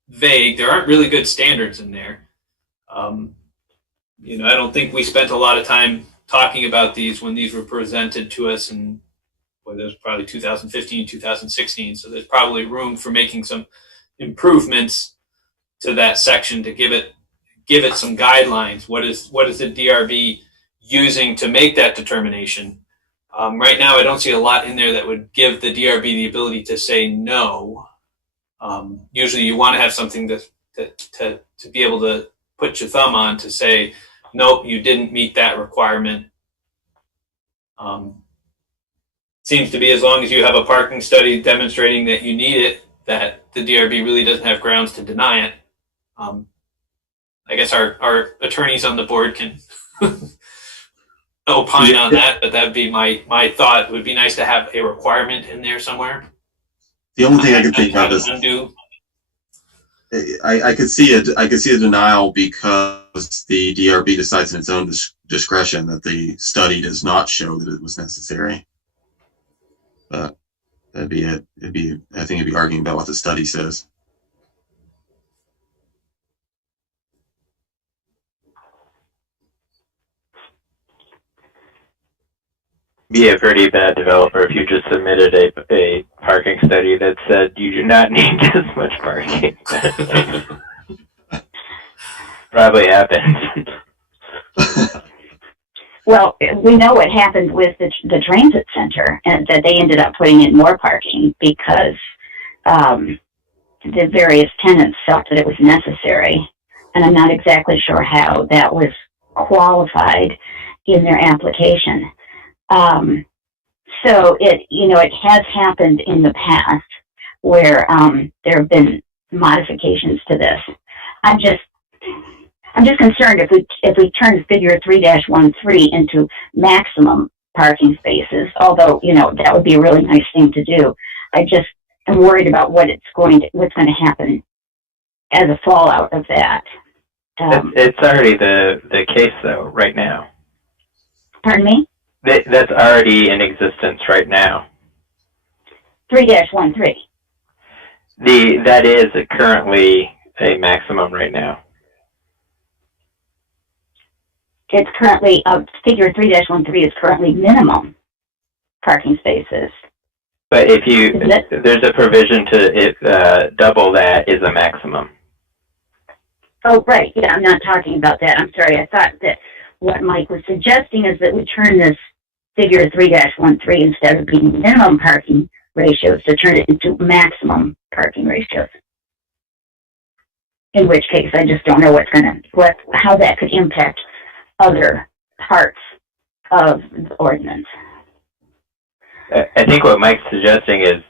vague. There aren't really good standards in there. I don't think we spent a lot of time talking about these when these were presented to us in, well, it was probably 2015, 2016. So there's probably room for making some improvements to that section to give it some guidelines. What is the DRB using to make that determination? Right now, I don't see a lot in there that would give the DRB the ability to say no. Usually you want to have something to be able to put your thumb on to say, nope, you didn't meet that requirement. Seems to be as long as you have a parking study demonstrating that you need it, that the DRB really doesn't have grounds to deny it. I guess our attorneys on the board can opine on that, but that'd be my thought. It would be nice to have a requirement in there somewhere. The only thing I can think of is I could see a denial because the DRB decides in its own discretion that the study does not show that it was necessary. But that'd be it. I think it'd be arguing about what the study says. Be a pretty bad developer if you just submitted a parking study that said you do not need this much parking. Probably happened. Well, we know what happened with the transit center, and that they ended up putting in more parking because the various tenants felt that it was necessary. and I'm not exactly sure how that was qualified in their application. So it has happened in the past where there have been modifications to this. I'm just concerned if we turn figure 3-13 into maximum parking spaces, although, that would be a really nice thing to do. I just am worried about what's going to happen as a fallout of that. It's already the case, though, right now. Pardon me? That's already in existence right now. 3-13. That is currently a maximum right now. It's currently, figure 3-13 is currently minimum parking spaces. But there's a provision to double that is a maximum. Oh, right. Yeah, I'm not talking about that. I'm sorry. I thought that what Mike was suggesting is that we turn this figure 3-13 instead of being minimum parking ratios to turn it into maximum parking ratios. In which case, I just don't know how that could impact other parts of the ordinance. I think what Mike's suggesting is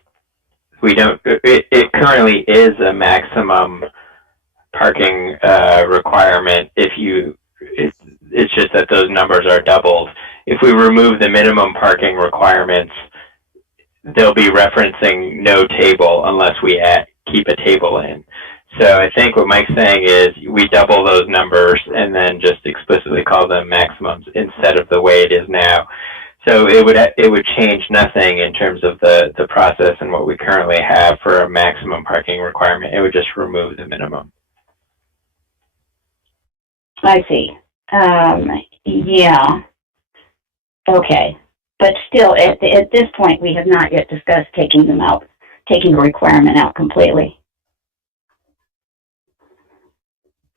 it currently is a maximum parking requirement. It's just that those numbers are doubled. If we remove the minimum parking requirements, they'll be referencing no table unless we keep a table in. So I think what Mike's saying is we double those numbers and then just explicitly call them maximums instead of the way it is now. So it would change nothing in terms of the process and what we currently have for a maximum parking requirement. It would just remove the minimum. I see. Yeah. Okay. But still, at this point, we have not yet discussed taking the requirement out completely.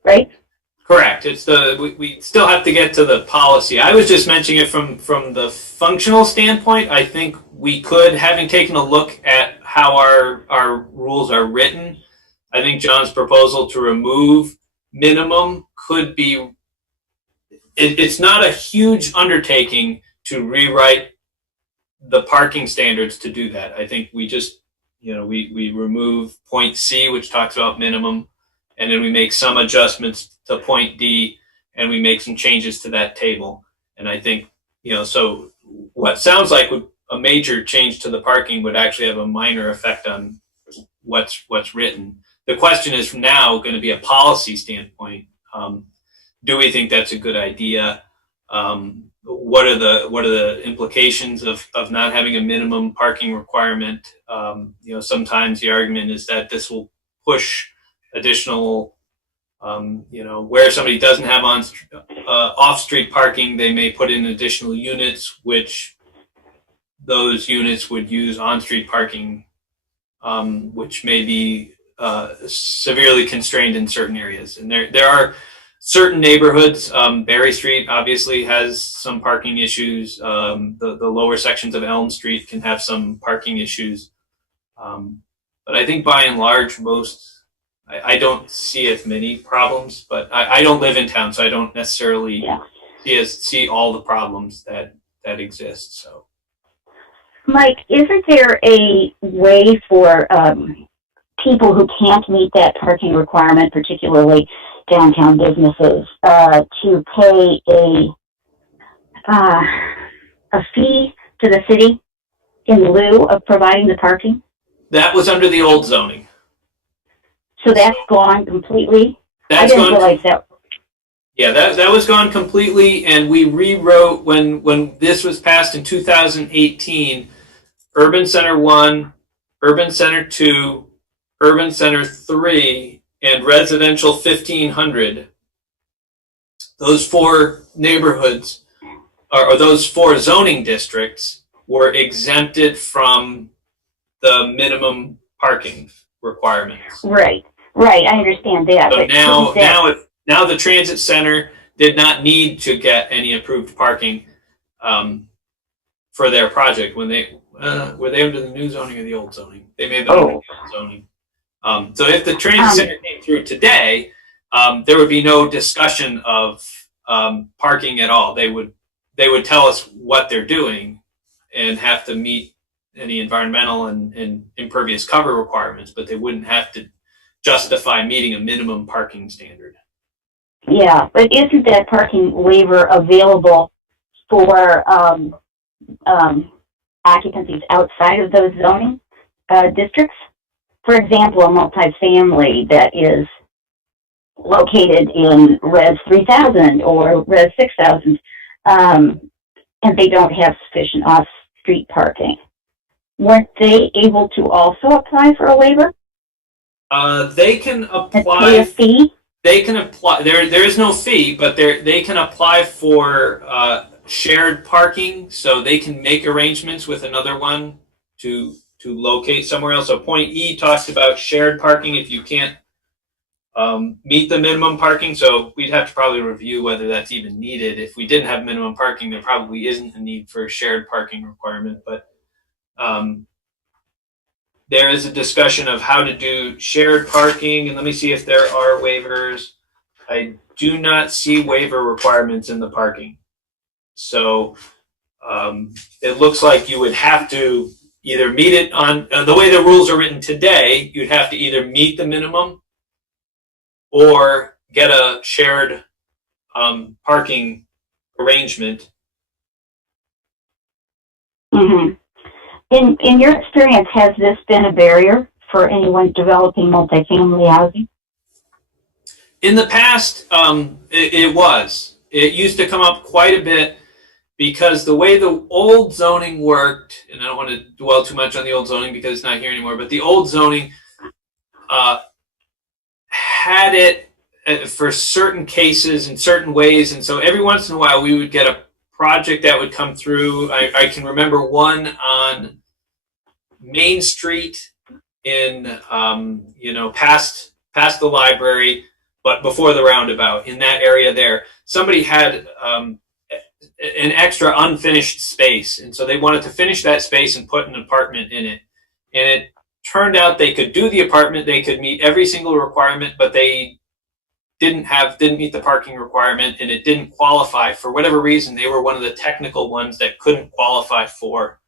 Right? Correct. It's we still have to get to the policy. I was just mentioning it from the functional standpoint. I think we could, having taken a look at how our rules are written, I think John's proposal to remove minimum could be, it's not a huge undertaking to rewrite the parking standards to do that. I think we just, we remove point C, which talks about minimum, and then we make some adjustments to point D, and we make some changes to that table. And I think, so what sounds like a major change to the parking would actually have a minor effect on what's written. The question is now going to be a policy standpoint. Do we think that's a good idea? What are the implications of not having a minimum parking requirement? Sometimes the argument is that this will push additional, where somebody doesn't have off-street parking, they may put in additional units, which those units would use on-street parking, which may be severely constrained in certain areas. And there are certain neighborhoods. Berry Street obviously has some parking issues. The lower sections of Elm Street can have some parking issues. But I think by and large, I don't see as many problems, but I don't live in town, so I don't necessarily see all the problems that exist. So, Mike, isn't there a way for people who can't meet that parking requirement, particularly downtown businesses, to pay a fee to the city in lieu of providing the parking? That was under the old zoning. So that's gone completely? I didn't realize that. Yeah, that was gone completely, and we rewrote when this was passed in 2018, Urban Center 1, Urban Center 2, Urban Center 3, and Residential 1500. Those four neighborhoods, or those four zoning districts, were exempted from the minimum parking requirements. Right. I understand that. So now the transit center did not need to get any approved parking for their project when they were they under the new zoning or the old zoning? They may have been under the old zoning. So if the transit center came through today, there would be no discussion of parking at all. They would tell us what they're doing and have to meet any environmental and impervious cover requirements, but they wouldn't have to justify meeting a minimum parking standard. Yeah, but isn't that parking waiver available for occupancies outside of those zoning districts? For example, a multifamily that is located in Res 3000 or Res 6000, and they don't have sufficient off-street parking. Weren't they able to also apply for a waiver? They can apply. Pay a fee? They can apply. There is no fee, but they can apply for shared parking, so they can make arrangements with another one to locate somewhere else. So point E talks about shared parking if you can't meet the minimum parking. So we'd have to probably review whether that's even needed. If we didn't have minimum parking, there probably isn't a need for a shared parking requirement. But there is a discussion of how to do shared parking, and let me see if there are waivers. I do not see waiver requirements in the parking. So it looks like you would have to either meet it on, the way the rules are written today, you'd have to either meet the minimum or get a shared parking arrangement. Mm-hmm. In your experience, has this been a barrier for anyone developing multifamily housing? In the past, it was. It used to come up quite a bit because the way the old zoning worked, and I don't want to dwell too much on the old zoning because it's not here anymore, but the old zoning had it for certain cases in certain ways, and so every once in a while we would get a project that would come through. I can remember one on Main Street in past the library, but before the roundabout, in that area there, somebody had an extra unfinished space, and so they wanted to finish that space and put an apartment in it. And it turned out they could do the apartment, they could meet every single requirement, but they didn't meet the parking requirement, and it didn't qualify. For whatever reason, they were one of the technical ones that couldn't qualify for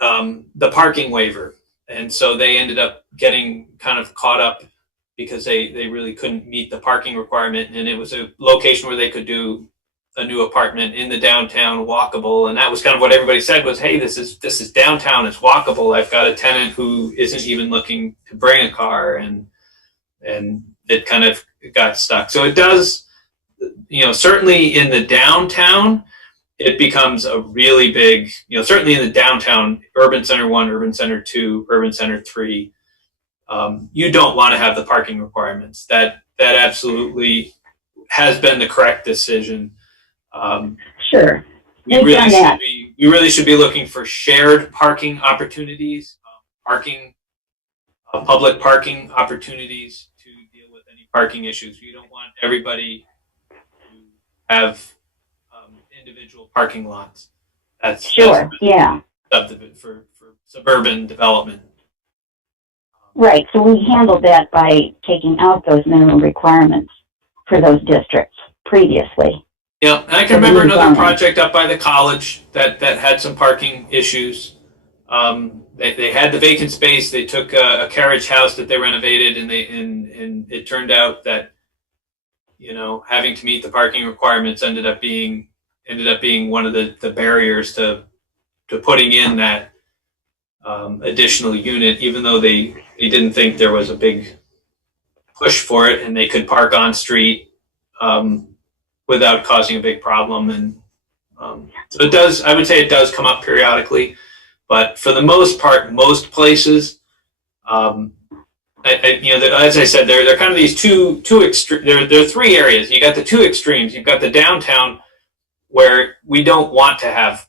the parking waiver. And so they ended up getting kind of caught up because they really couldn't meet the parking requirement. And it was a location where they could do a new apartment in the downtown, walkable. And that was kind of what everybody said was, hey, this is downtown, it's walkable. I've got a tenant who isn't even looking to bring a car, and it kind of got stuck. So it does, certainly in the downtown, it becomes a really big, certainly in the downtown, Urban Center 1, Urban Center 2, Urban Center 3, you don't want to have the parking requirements. That absolutely has been the correct decision. Sure. We really should be looking for shared parking opportunities, public parking opportunities to deal with any parking issues. You don't want everybody to have individual parking lots. That's yeah. For suburban development. Right. So we handled that by taking out those minimum requirements for those districts previously. Yeah, and I can remember another project up by the college that had some parking issues. They had the vacant space. They took a carriage house that they renovated, and it turned out that having to meet the parking requirements ended up being one of the barriers to putting in that additional unit, even though they didn't think there was a big push for it, and they could park on street without causing a big problem. And so it does. I would say it does come up periodically, but for the most part, most places, as I said, they're kind of these two extremes. There are three areas. You got the two extremes. You've got the downtown, where we don't want to have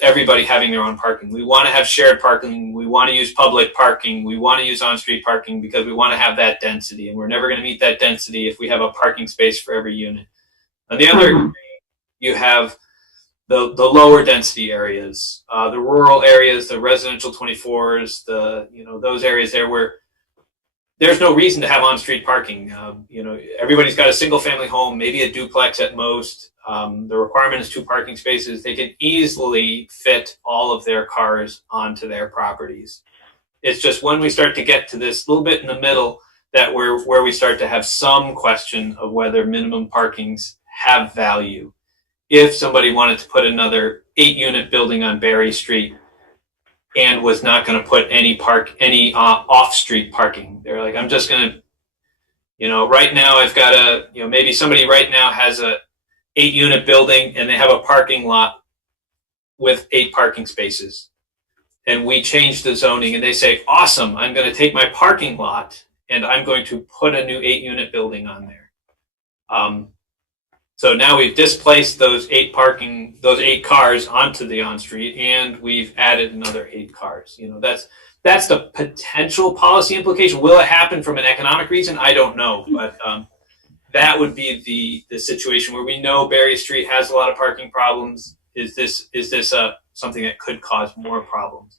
everybody having their own parking. We want to have shared parking. We want to use public parking. We want to use on-street parking because we want to have that density, and we're never going to meet that density if we have a parking space for every unit. On the other, you have the lower density areas, the rural areas, the residential 24s, those areas there where there's no reason to have on-street parking. Everybody's got a single-family home, maybe a duplex at most. The requirement is 2 parking spaces. They can easily fit all of their cars onto their properties. It's just when we start to get to this little bit in the middle that where we start to have some question of whether minimum parkings have value. If somebody wanted to put another 8-unit building on Berry Street and was not going to put any off-street parking, they're like, I'm just going to, right now I've got maybe somebody right now has a 8-unit building and they have a parking lot with 8 parking spaces. And we change the zoning and they say, awesome, I'm going to take my parking lot and I'm going to put a new 8-unit building on there. So now we've displaced those 8 cars onto the on-street, and we've added another 8 cars. That's the potential policy implication. Will it happen from an economic reason? I don't know, but that would be the situation where we know Berry Street has a lot of parking problems. Is this something that could cause more problems?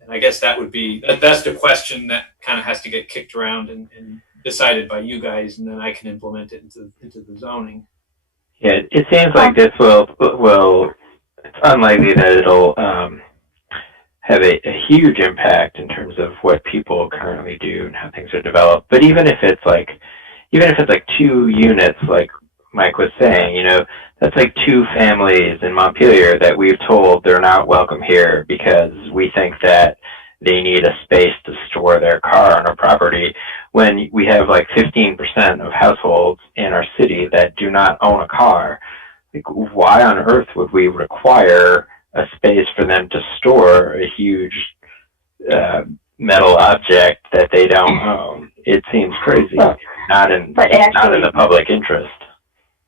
And I guess that's the question that kind of has to get kicked around and decided by you guys, and then I can implement it into the zoning. Yeah, it seems like this will. It's unlikely that it'll have a huge impact in terms of what people currently do and how things are developed. But even if it's like 2 units, like Mike was saying, that's like 2 families in Montpelier that we've told they're not welcome here because we think that they need a space to store their car on our property, when we have like 15% of households in our city that do not own a car. Like, why on earth would we require a space for them to store a huge metal object that they don't own? It seems crazy. Not in the public interest.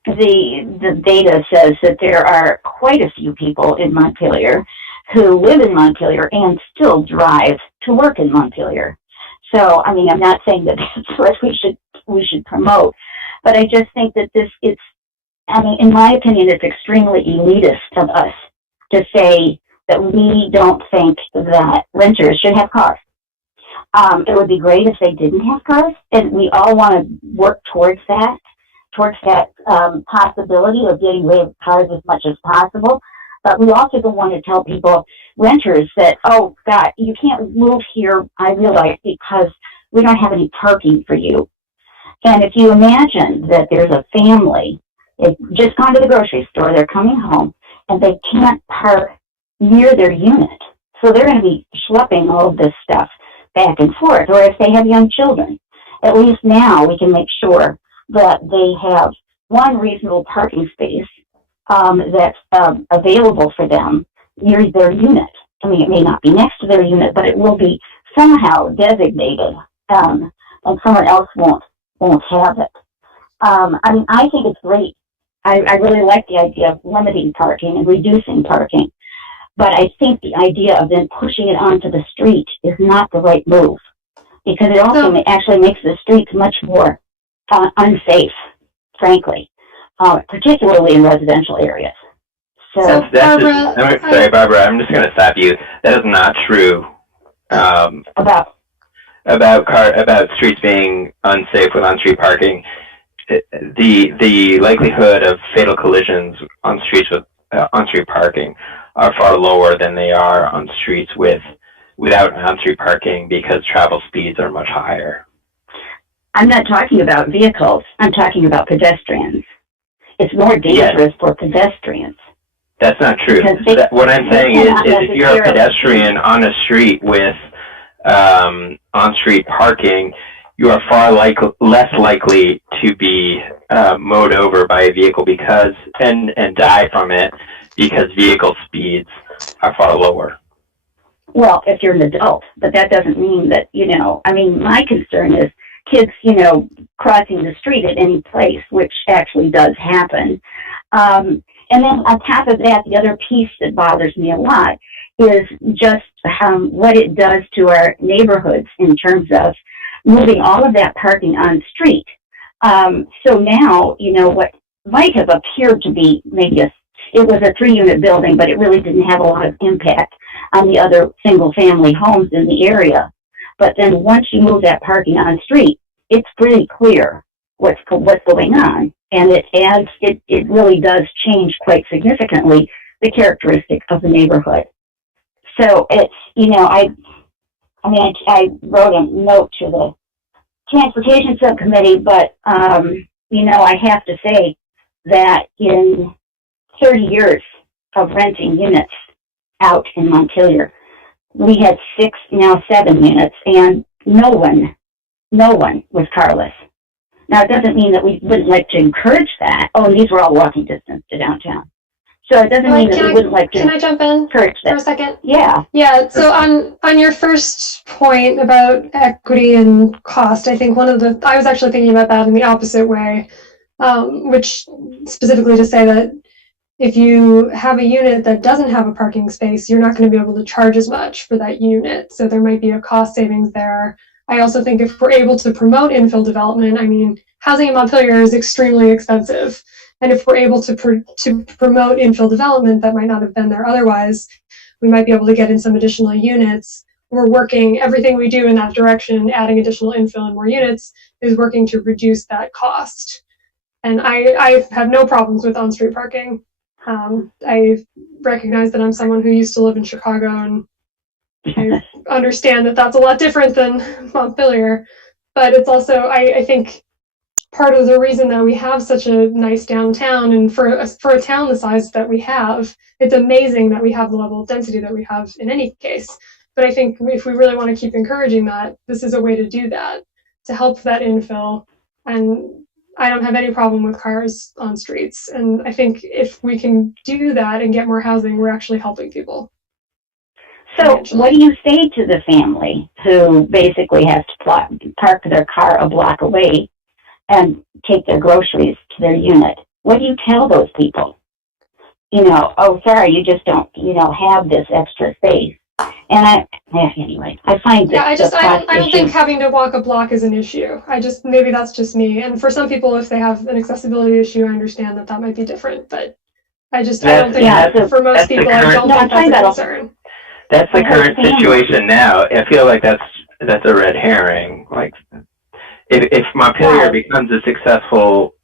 The data says that there are quite a few people in Montpelier who live in Montpelier and still drive to work in Montpelier. So, I'm not saying that that's what we should promote, but I just think that in my opinion, it's extremely elitist of us to say that we don't think that renters should have cars. It would be great if they didn't have cars, and we all want to work towards that possibility of getting rid of cars as much as possible. But we also don't want to tell people, renters, that, oh, God, you can't move here, I realize, because we don't have any parking for you. And if you imagine that there's a family, they've just gone to the grocery store, they're coming home, and they can't park near their unit. So they're going to be schlepping all of this stuff back and forth. Or if they have young children, at least now we can make sure that they have one reasonable parking space that's available for them near their unit. It may not be next to their unit, but it will be somehow designated, and someone else won't have it. I think it's great. I really like the idea of limiting parking and reducing parking, but I think the idea of then pushing it onto the street is not the right move, because it also actually makes the streets much more unsafe, frankly. Particularly in residential areas. Sorry, Barbara, I'm just going to stop you. That is not true. About streets being unsafe with on-street parking. The likelihood of fatal collisions on streets with on-street parking are far lower than they are on streets without on-street parking, because travel speeds are much higher. I'm not talking about vehicles. I'm talking about pedestrians. It's more dangerous for pedestrians. That's not true. What I'm saying is if you're a pedestrian on a street with on-street parking, you are far less likely to be mowed over by a vehicle and die from it, because vehicle speeds are far lower. Well, if you're an adult, but that doesn't mean that, my concern is kids, crossing the street at any place, which actually does happen. And then on top of that, the other piece that bothers me a lot is just what it does to our neighborhoods in terms of moving all of that parking on street. So now, what might have appeared to be it was a 3-unit building, but it really didn't have a lot of impact on the other single-family homes in the area. But then once you move that parking on street, it's pretty clear what's going on, and it really does change quite significantly the characteristic of the neighborhood. So it's, I wrote a note to the transportation subcommittee, but I have to say that in 30 years of renting units out in Montpelier, we had 6, now 7 units, and no one was carless. Now, it doesn't mean that we wouldn't like to encourage that. Oh, and these were all walking distance to downtown. So it doesn't mean that we wouldn't like to. Can I jump in encourage that for a second? Yeah. Yeah. So on your first point about equity and cost, I think I was actually thinking about that in the opposite way, which specifically to say that if you have a unit that doesn't have a parking space, you're not going to be able to charge as much for that unit. So there might be a cost savings there. I also think if we're able to promote infill development, housing in Montpelier is extremely expensive. And if we're able to promote infill development that might not have been there otherwise, we might be able to get in some additional units. We're working, everything we do in that direction, adding additional infill and more units, is working to reduce that cost. And I have no problems with on-street parking. I recognize that I'm someone who used to live in Chicago, and I understand that that's a lot different than Montpelier. But it's also, I think, part of the reason that we have such a nice downtown, and for a town the size that we have, it's amazing that we have the level of density that we have in any case. But I think if we really want to keep encouraging that, this is a way to do that, to help that infill. And I don't have any problem with cars on streets. And I think if we can do that and get more housing, we're actually helping people. So what do you say to the family who basically has to park their car a block away and take their groceries to their unit? What do you tell those people? Oh, sorry, you just don't, have this extra space. And I find that. Yeah, I don't think having to walk a block is an issue. Maybe that's just me. And for some people, if they have an accessibility issue, I understand that might be different. But I don't think for most people, I don't think that's a concern. That's the current situation now. I feel like that's a red herring. Like, if Montpelier becomes a successful,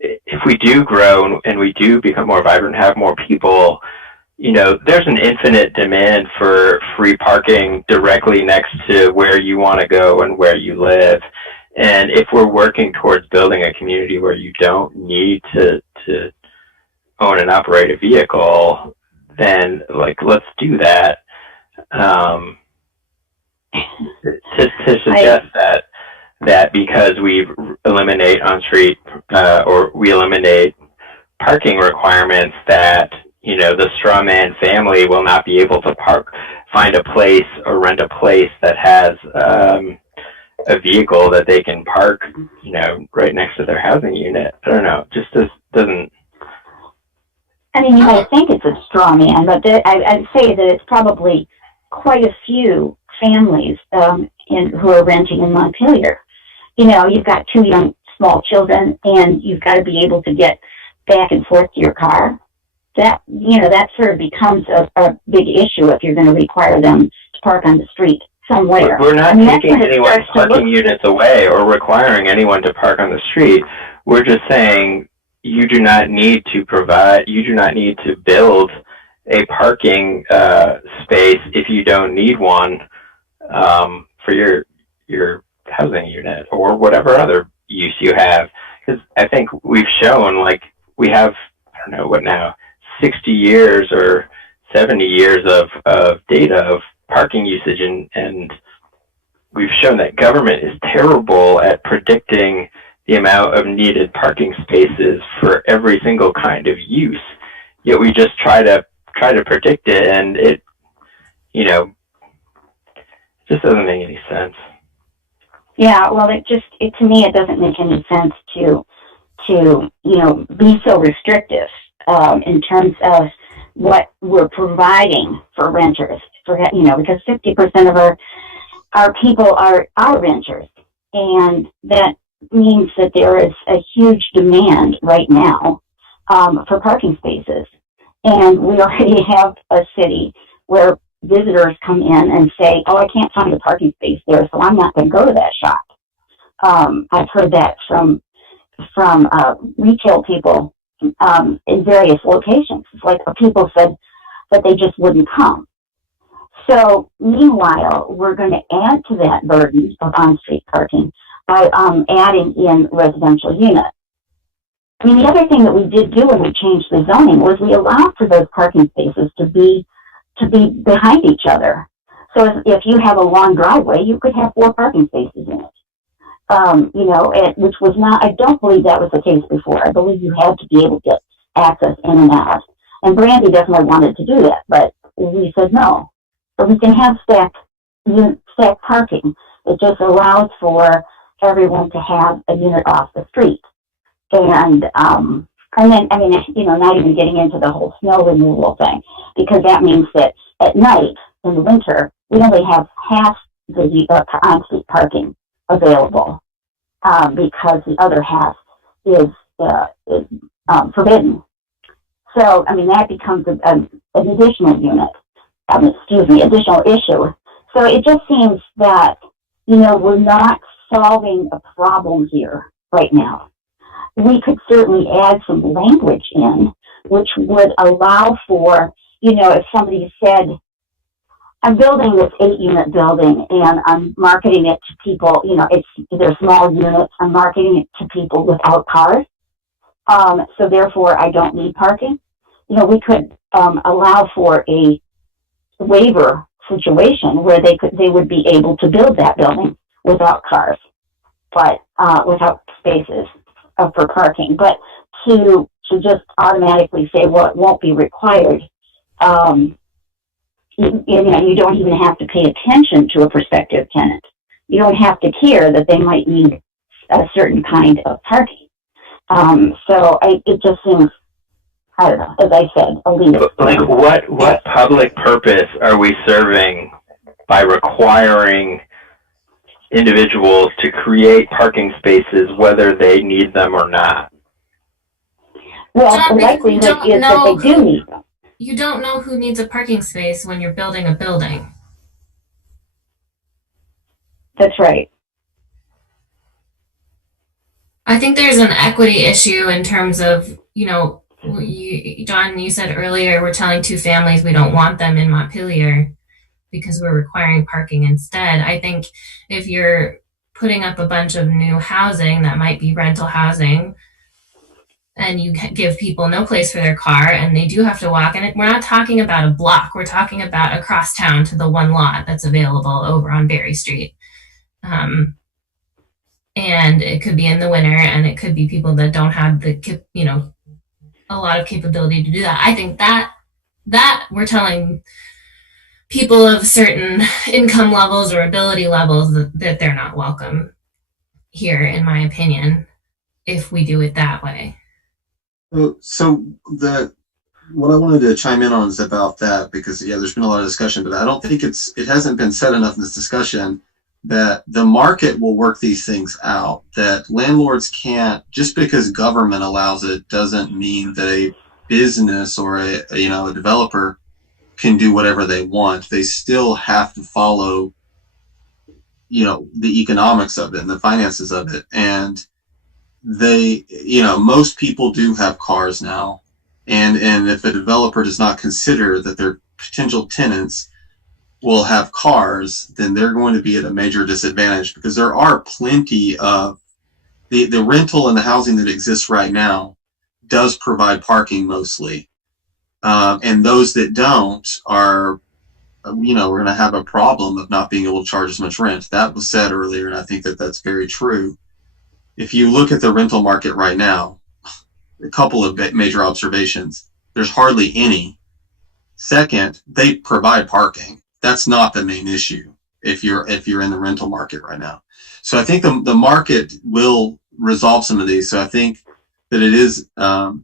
if we do grow and we do become more vibrant, have more people, there's an infinite demand for free parking directly next to where you want to go and where you live. And if we're working towards building a community where you don't need to own and operate a vehicle, then let's do that. To suggest that because we eliminate on-street or we eliminate parking requirements, that the straw man family will not be able to find a place or rent a place that has a vehicle that they can park, right next to their housing unit. I don't know, just doesn't. You might think it's a straw man, but I'd say that it's probably quite a few families who are renting in Montpelier. You've got 2 young, small children, and you've got to be able to get back and forth to your car. That sort of becomes a big issue if you're going to require them to park on the street somewhere. We're not taking anyone's parking units away or requiring anyone to park on the street. We're just saying you do not need to build a parking space if you don't need one for your housing unit or whatever other use you have. Because I think we've shown, we have, I don't know what now, 60 years or 70 years of data of parking usage, and we've shown that government is terrible at predicting the amount of needed parking spaces for every single kind of use. Yet we just try to predict it, and it just doesn't make any sense. Yeah, well, to me, it doesn't make any sense to be so restrictive in terms of what we're providing for renters. Because 50% of our people are renters, and that means that there is a huge demand right now for parking spaces. And we already have a city where visitors come in and say, "Oh, I can't find a parking space there, so I'm not going to go to that shop." I've heard that from retail people in various locations. It's like people said that they just wouldn't come. So meanwhile, we're going to add to that burden of on-street parking by adding in residential units. I mean, the other thing that we did do when we changed the zoning was we allowed for those parking spaces to be behind each other. So if you have a long driveway, you could have 4 parking spaces in it. Which was not, I don't believe that was the case before. I believe you had to be able to get access in and out. And Brandy definitely wanted to do that, but we said no. So we can have stacked parking. It just allows for everyone to have a unit off the street. And then, not even getting into the whole snow removal thing, because that means that at night in the winter, we only have half the on-street parking available, because the other half is forbidden. So, that becomes an additional unit. Additional issue. So it just seems that, we're not solving a problem here right now. We could certainly add some language in, which would allow for, if somebody said, "I'm building this 8-unit building and I'm marketing it to people, they're small units, I'm marketing it to people without cars. So therefore I don't need parking." We could allow for a waiver situation where they would be able to build that building without cars, but without spaces for parking. But to just automatically say, well, it won't be required, you don't even have to pay attention to a prospective tenant. You don't have to care that they might need a certain kind of parking. It just seems, I don't know, as I said, a lead. Like, what public purpose are we serving by requiring individuals to create parking spaces whether they need them or not? Well, the likelihood is that they do need them. You don't know who needs a parking space when you're building a building. That's right. I think there's an equity issue in terms of, John, you said earlier, we're telling 2 families we don't want them in Montpelier because we're requiring parking instead. I think if you're putting up a bunch of new housing that might be rental housing, and you give people no place for their car and they do have to walk, and we're not talking about a block, we're talking about across town to the one lot that's available over on Berry Street. And it could be in the winter, and it could be people that don't have a lot of capability to do that. I think that we're telling people of certain income levels or ability levels that they're not welcome here, in my opinion, if we do it that way. So what I wanted to chime in on is about that, because there's been a lot of discussion, but I don't think it hasn't been said enough in this discussion that the market will work these things out, that landlords can't, just because government allows it doesn't mean that a business or a developer can do whatever they want. They still have to follow, the economics of it and the finances of it. And most people do have cars now. And if a developer does not consider that their potential tenants will have cars, then they're going to be at a major disadvantage, because there are plenty of the rental and the housing that exists right now does provide parking mostly. And those that don't are, we're going to have a problem of not being able to charge as much rent. That was said earlier, and I think that that's very true. If you look at the rental market right now, a couple of major observations. There's hardly any. Second, they provide parking. That's not the main issue if you're in the rental market right now. So I think the market will resolve some of these. So I think that it is, I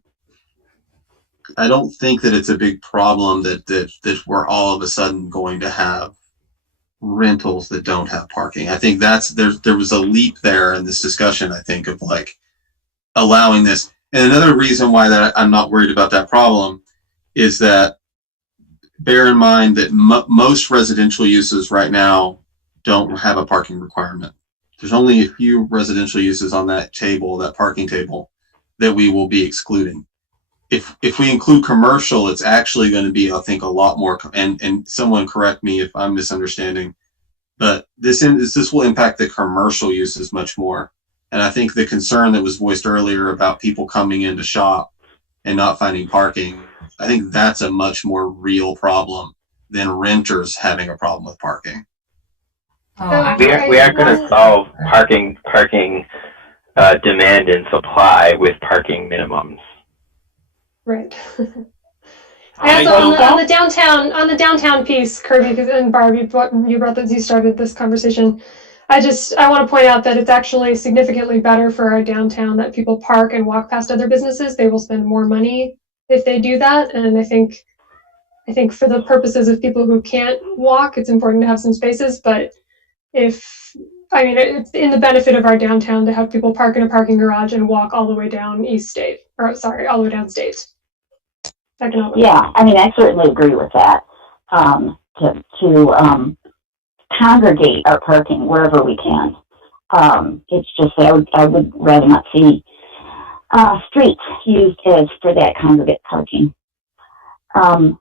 don't think that it's a big problem that we're all of a sudden going to have rentals that don't have parking. I think there was a leap there in this discussion, I think, of like allowing this. And another reason why that I'm not worried about that problem is that bear in mind that most residential uses right now don't have a parking requirement. There's only a few residential uses on that table, that parking table, that we will be excluding. If we include commercial, it's actually going to be, I think, a lot more. And someone correct me if I'm misunderstanding, but this will impact the commercial uses much more. And I think the concern that was voiced earlier about people coming in to shop and not finding parking, I think that's a much more real problem than renters having a problem with parking. Oh, We aren't going to solve parking demand and supply with parking minimums. Right. I also on the downtown piece, Kirby, and Barb, you brought that, you started this conversation. I want to point out that it's actually significantly better for our downtown that people park and walk past other businesses. They will spend more money if they do that, and I think for the purposes of people who can't walk, it's important to have some spaces. But it's in the benefit of our downtown to have people park in a parking garage and walk all the way down all the way down State. Yeah, I mean, I certainly agree with that. To congregate our parking wherever we can. It's just that I would rather not see streets used as for that congregate parking. I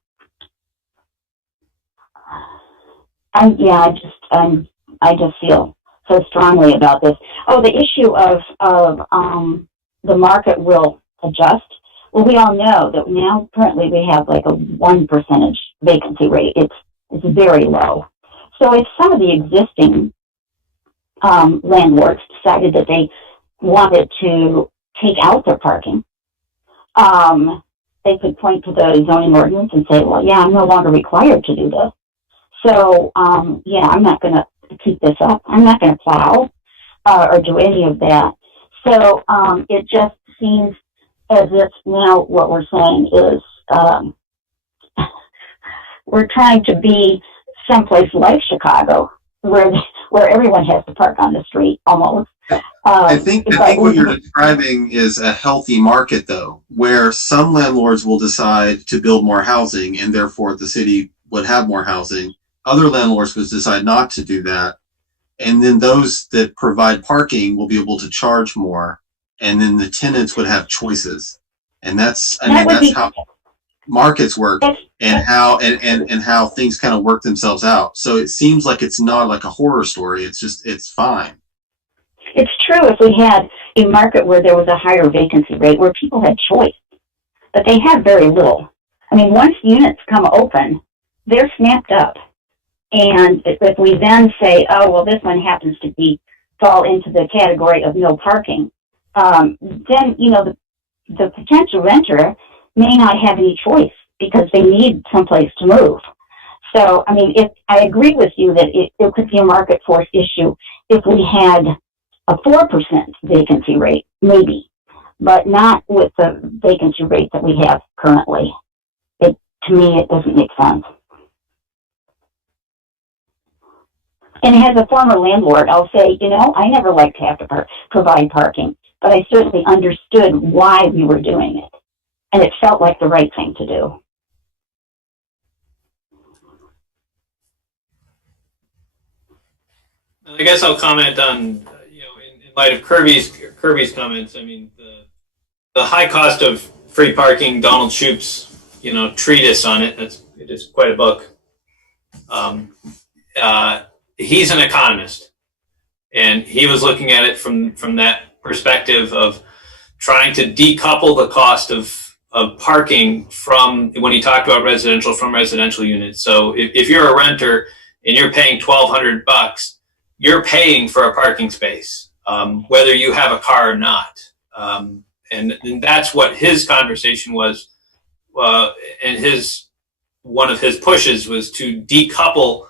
just feel so strongly about this. Oh, the issue of the market will adjust. Well, we all know that now currently we have like a 1% vacancy rate. It's very low. So if some of the existing landlords decided that they wanted to take out their parking, they could point to the zoning ordinance and say, well, yeah, I'm no longer required to do this. So, I'm not going to keep this up. I'm not going to plow or do any of that. So it just seems as if now what we're saying is we're trying to be someplace like Chicago, where everyone has to park on the street almost. I think what you're describing is a healthy market, though, where some landlords will decide to build more housing, and therefore the city would have more housing. Other landlords would decide not to do that, and then those that provide parking will be able to charge more, and then the tenants would have choices, and that's how markets work, and how things kind of work themselves out. So it seems like it's not like a horror story. It's fine. It's true if we had a market where there was a higher vacancy rate, where people had choice, but they have very little. I mean, once units come open, they're snapped up. And if we then say, oh, well, this one happens to fall into the category of no parking, then, the potential renter may not have any choice because they need someplace to move. So, I mean, I agree with you that it could be a market force issue if we had a 4% vacancy rate, maybe, but not with the vacancy rate that we have currently. To me, it doesn't make sense. And as a former landlord, I'll say, I never liked to have to provide parking, but I certainly understood why we were doing it. And it felt like the right thing to do. I guess I'll comment on, in light of Kirby's comments. I mean, the high cost of free parking, Donald Shoup's, treatise on it. It is quite a book. He's an economist, and he was looking at it from that perspective of trying to decouple the cost of parking from, when he talked about residential units. So if you're a renter and you're paying $1,200, you're paying for a parking space, whether you have a car or not. And that's what his conversation was. And one of his pushes was to decouple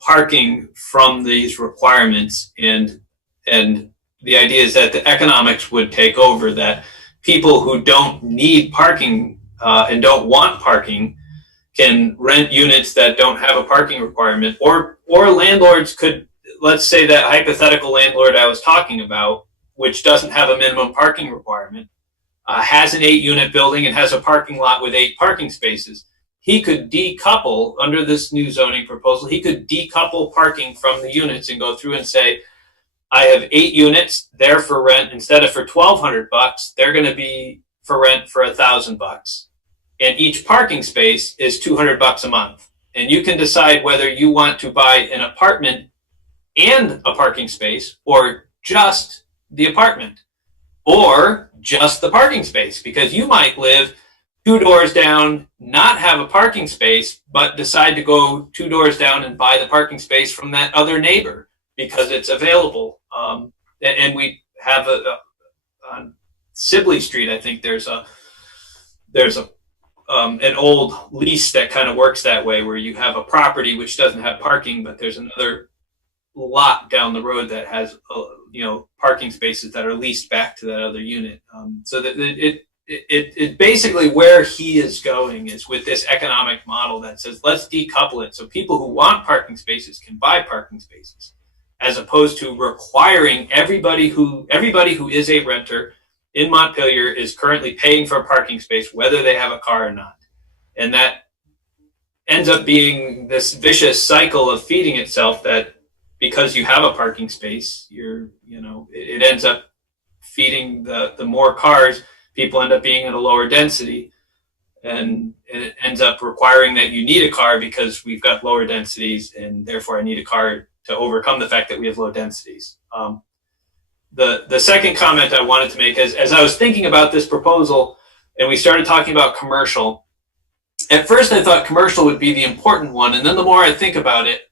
parking from these requirements, and the idea is that the economics would take over, that people who don't need parking and don't want parking can rent units that don't have a parking requirement, or landlords could, let's say that hypothetical landlord I was talking about, which doesn't have a minimum parking requirement, has an 8-unit building and has a parking lot with 8 parking spaces. he could decouple under this new zoning proposal. He could decouple parking from the units and go through and say, I have 8 units. They're for rent instead of for $1,200. They're going to be for rent for $1,000, and each parking space is $200 a month. And you can decide whether you want to buy an apartment and a parking space, or just the apartment, or just the parking space, because you might live 2 doors down, not have a parking space, but decide to go 2 doors down and buy the parking space from that other neighbor because it's available. And we have on Sibley Street, I think there's an old lease that kind of works that way, where you have a property which doesn't have parking, but there's another lot down the road that has parking spaces that are leased back to that other unit. So that it basically, where he is going is with this economic model that says, let's decouple it so people who want parking spaces can buy parking spaces, as opposed to requiring everybody who is a renter in Montpelier is currently paying for a parking space, whether they have a car or not. And that ends up being this vicious cycle of feeding itself, that because you have a parking space, it ends up feeding the more cars, people end up being at a lower density, and it ends up requiring that you need a car because we've got lower densities, and therefore I need a car to overcome the fact that we have low densities. The second comment I wanted to make is, as I was thinking about this proposal and we started talking about commercial, at first I thought commercial would be the important one, and then the more I think about it,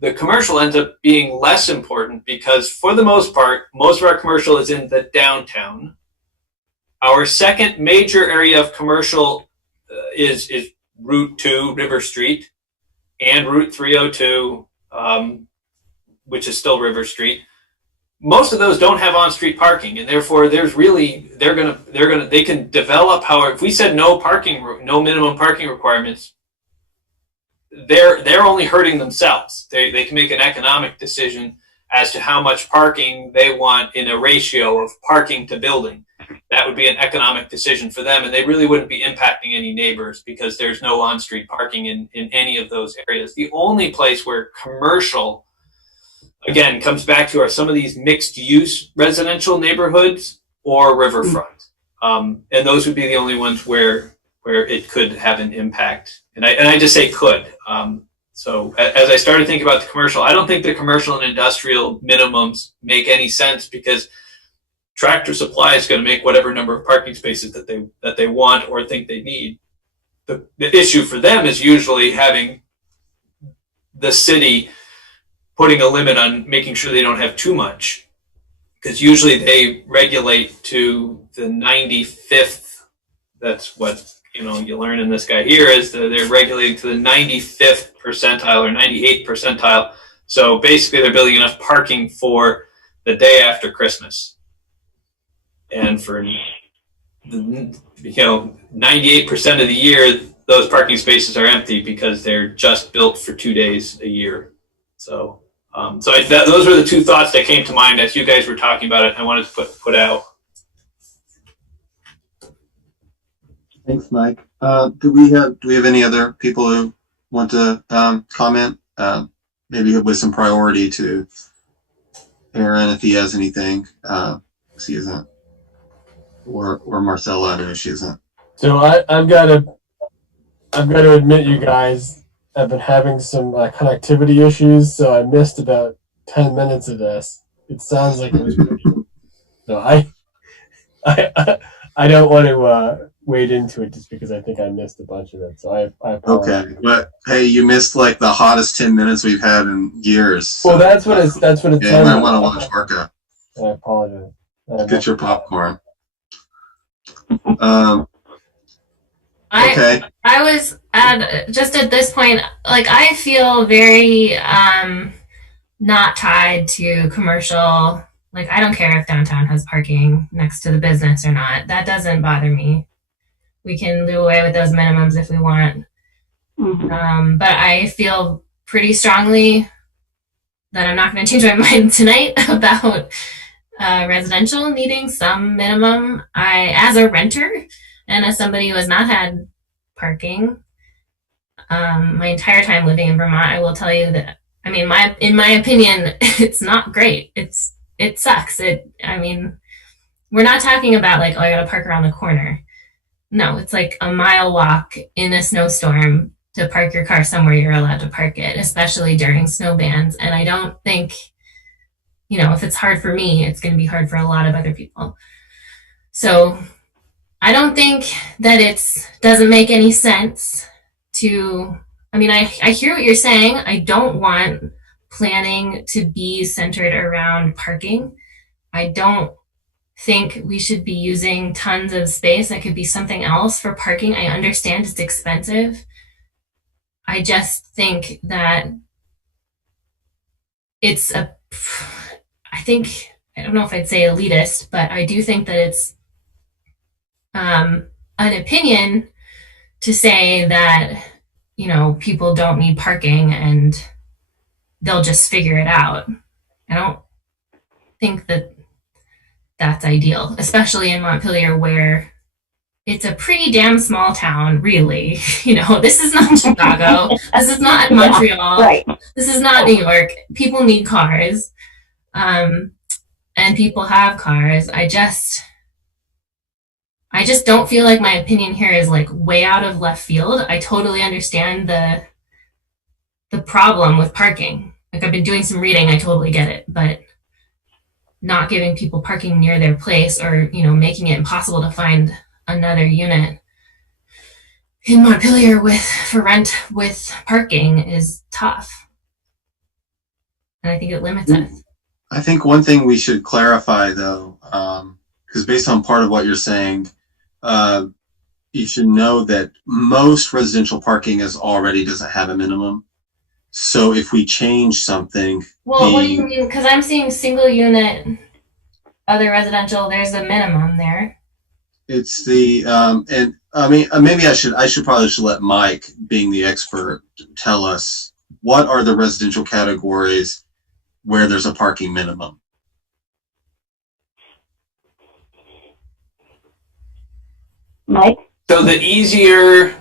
the commercial ends up being less important, because for the most part, most of our commercial is in the downtown. Our second major area of commercial is Route 2, River Street, and Route 302, which is still River Street. Most of those don't have on-street parking, and therefore they can develop. However, if we said no minimum parking requirements, they're only hurting themselves. They can make an economic decision as to how much parking they want in a ratio of parking to building. That would be an economic decision for them, and they really wouldn't be impacting any neighbors because there's no on-street parking in any of those areas. The only place where commercial, again, comes back to are some of these mixed-use residential neighborhoods or riverfront, and those would be the only ones where it could have an impact. And I just say could. So as I started thinking about the commercial, I don't think the commercial and industrial minimums make any sense, because Tractor Supply is going to make whatever number of parking spaces that they want or think they need. The issue for them is usually having the city putting a limit on making sure they don't have too much, because usually they regulate to the 95th. That's what you learn in this guy here, is that they're regulating to the 95th percentile or 98th percentile. So basically they're building enough parking for the day after Christmas. And for 98% of the year, those parking spaces are empty because they're just built for 2 days a year. So those were the two thoughts that came to mind as you guys were talking about it. I wanted to put out. Thanks, Mike. Do we have any other people who want to comment? Maybe with some priority to Aaron if he has anything. He isn't, or Marcella. I know she isn't. So I've got to admit, you guys, I've been having some connectivity issues, so I missed about 10 minutes of this. It sounds like it was pretty. No, I don't want to wade into it just because I think I missed a bunch of it. So I apologize. Okay, but hey, you missed like the hottest 10 minutes we've had in years. So, well, that's what it's. Yeah, you might want to watch ORCA. I apologize. Get your popcorn. Okay. I was at this point, I feel very not tied to commercial. I don't care if downtown has parking next to the business or not. That doesn't bother me. We can do away with those minimums if we want. Mm-hmm. But I feel pretty strongly that I'm not going to change my mind tonight about residential needing some minimum. As a renter and as somebody who has not had parking, my entire time living in Vermont, I will tell you that, I mean, in my opinion, it's not great. It sucks. I mean, we're not talking about like, oh, I gotta park around the corner. No, it's like a mile walk in a snowstorm to park your car somewhere you're allowed to park it, especially during snow bans. And I don't think, if it's hard for me, it's going to be hard for a lot of other people. So I don't think that it doesn't make any sense to, I mean, I hear what you're saying. I don't want planning to be centered around parking. I don't think we should be using tons of space. That could be something else for parking. I understand it's expensive. I just think that I don't know if I'd say elitist, but I do think that it's an opinion to say that, people don't need parking and they'll just figure it out. I don't think that that's ideal, especially in Montpelier, where it's a pretty damn small town, really. This is not Chicago. This is not Montreal. Right. This is not New York. People need cars. And people have cars. I just don't feel like my opinion here is like way out of left field. I totally understand the problem with parking. Like, I've been doing some reading, I totally get it, but not giving people parking near their place, or, making it impossible to find another unit in Montpelier for rent with parking is tough. And I think it limits us. I think one thing we should clarify, though, because based on part of what you're saying, you should know that most residential parking doesn't have a minimum. So if we change something, well, what do you mean? Because I'm seeing single unit, other residential. There's a minimum there. It's and I mean, maybe I should probably let Mike, being the expert, tell us what are the residential categories where there's a parking minimum. Mike? So the easier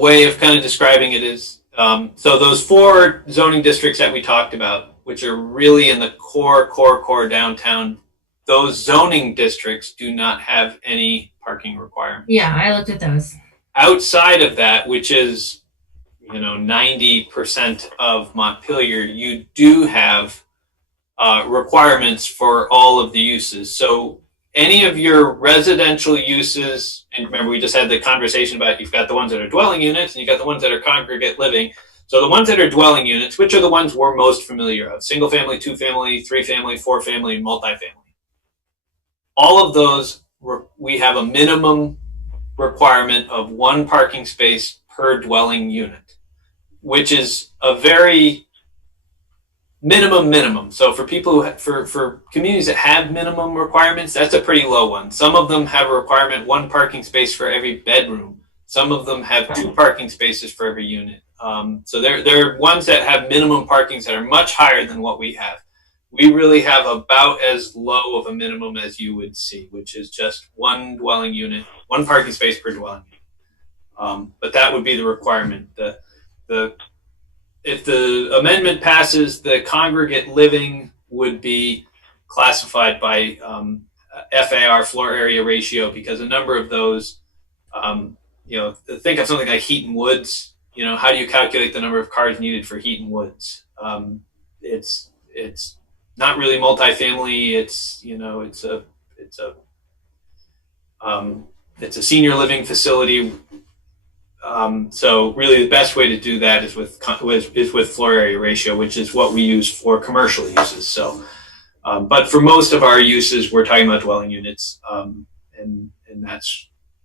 way of kind of describing it is, so those 4 zoning districts that we talked about, which are really in the core downtown, those zoning districts do not have any parking requirements. Yeah, I looked at those. Outside of that, which is 90% of Montpelier, you do have requirements for all of the uses. So any of your residential uses, and remember we just had the conversation about you've got the ones that are dwelling units and you've got the ones that are congregate living. So the ones that are dwelling units, which are the ones we're most familiar of, single family, 2 family, 3 family, 4 family, and multifamily. All of those, we have a minimum requirement of 1 parking space per dwelling unit, which is a very minimum. So for people for communities that have minimum requirements, that's a pretty low one. Some of them have a requirement 1 parking space for every bedroom. Some of them have 2 parking spaces for every unit. So there are ones that have minimum parkings that are much higher than what we have. We really have about as low of a minimum as you would see, which is just 1 dwelling unit, 1 parking space per dwelling unit. But that would be the requirement. If the amendment passes, the congregate living would be classified by FAR, floor area ratio, because a number of those, think of something like heat and woods. How do you calculate the number of cars needed for heat and woods? It's not really multifamily. It's a senior living facility. So really the best way to do that is with floor area ratio, which is what we use for commercial uses. So, but for most of our uses, we're talking about dwelling units, and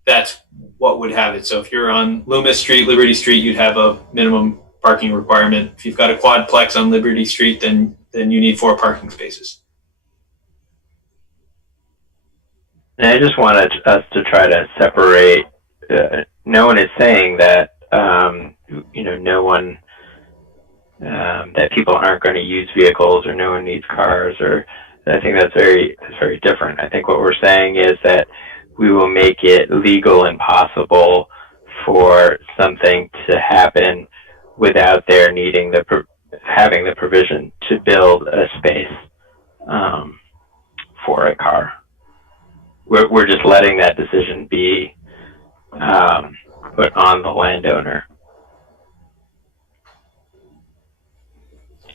that's what would have it. So if you're on Loomis Street, Liberty Street, you'd have a minimum parking requirement. If you've got a quadplex on Liberty Street, then you need 4 parking spaces. And I just wanted us to try to separate. No one is saying that no one that people aren't going to use vehicles or no one needs cars. Or I think that's very different. I think what we're saying is that we will make it legal and possible for something to happen without their needing having the provision to build a space for a car. We're just letting that decision be put on the landowner.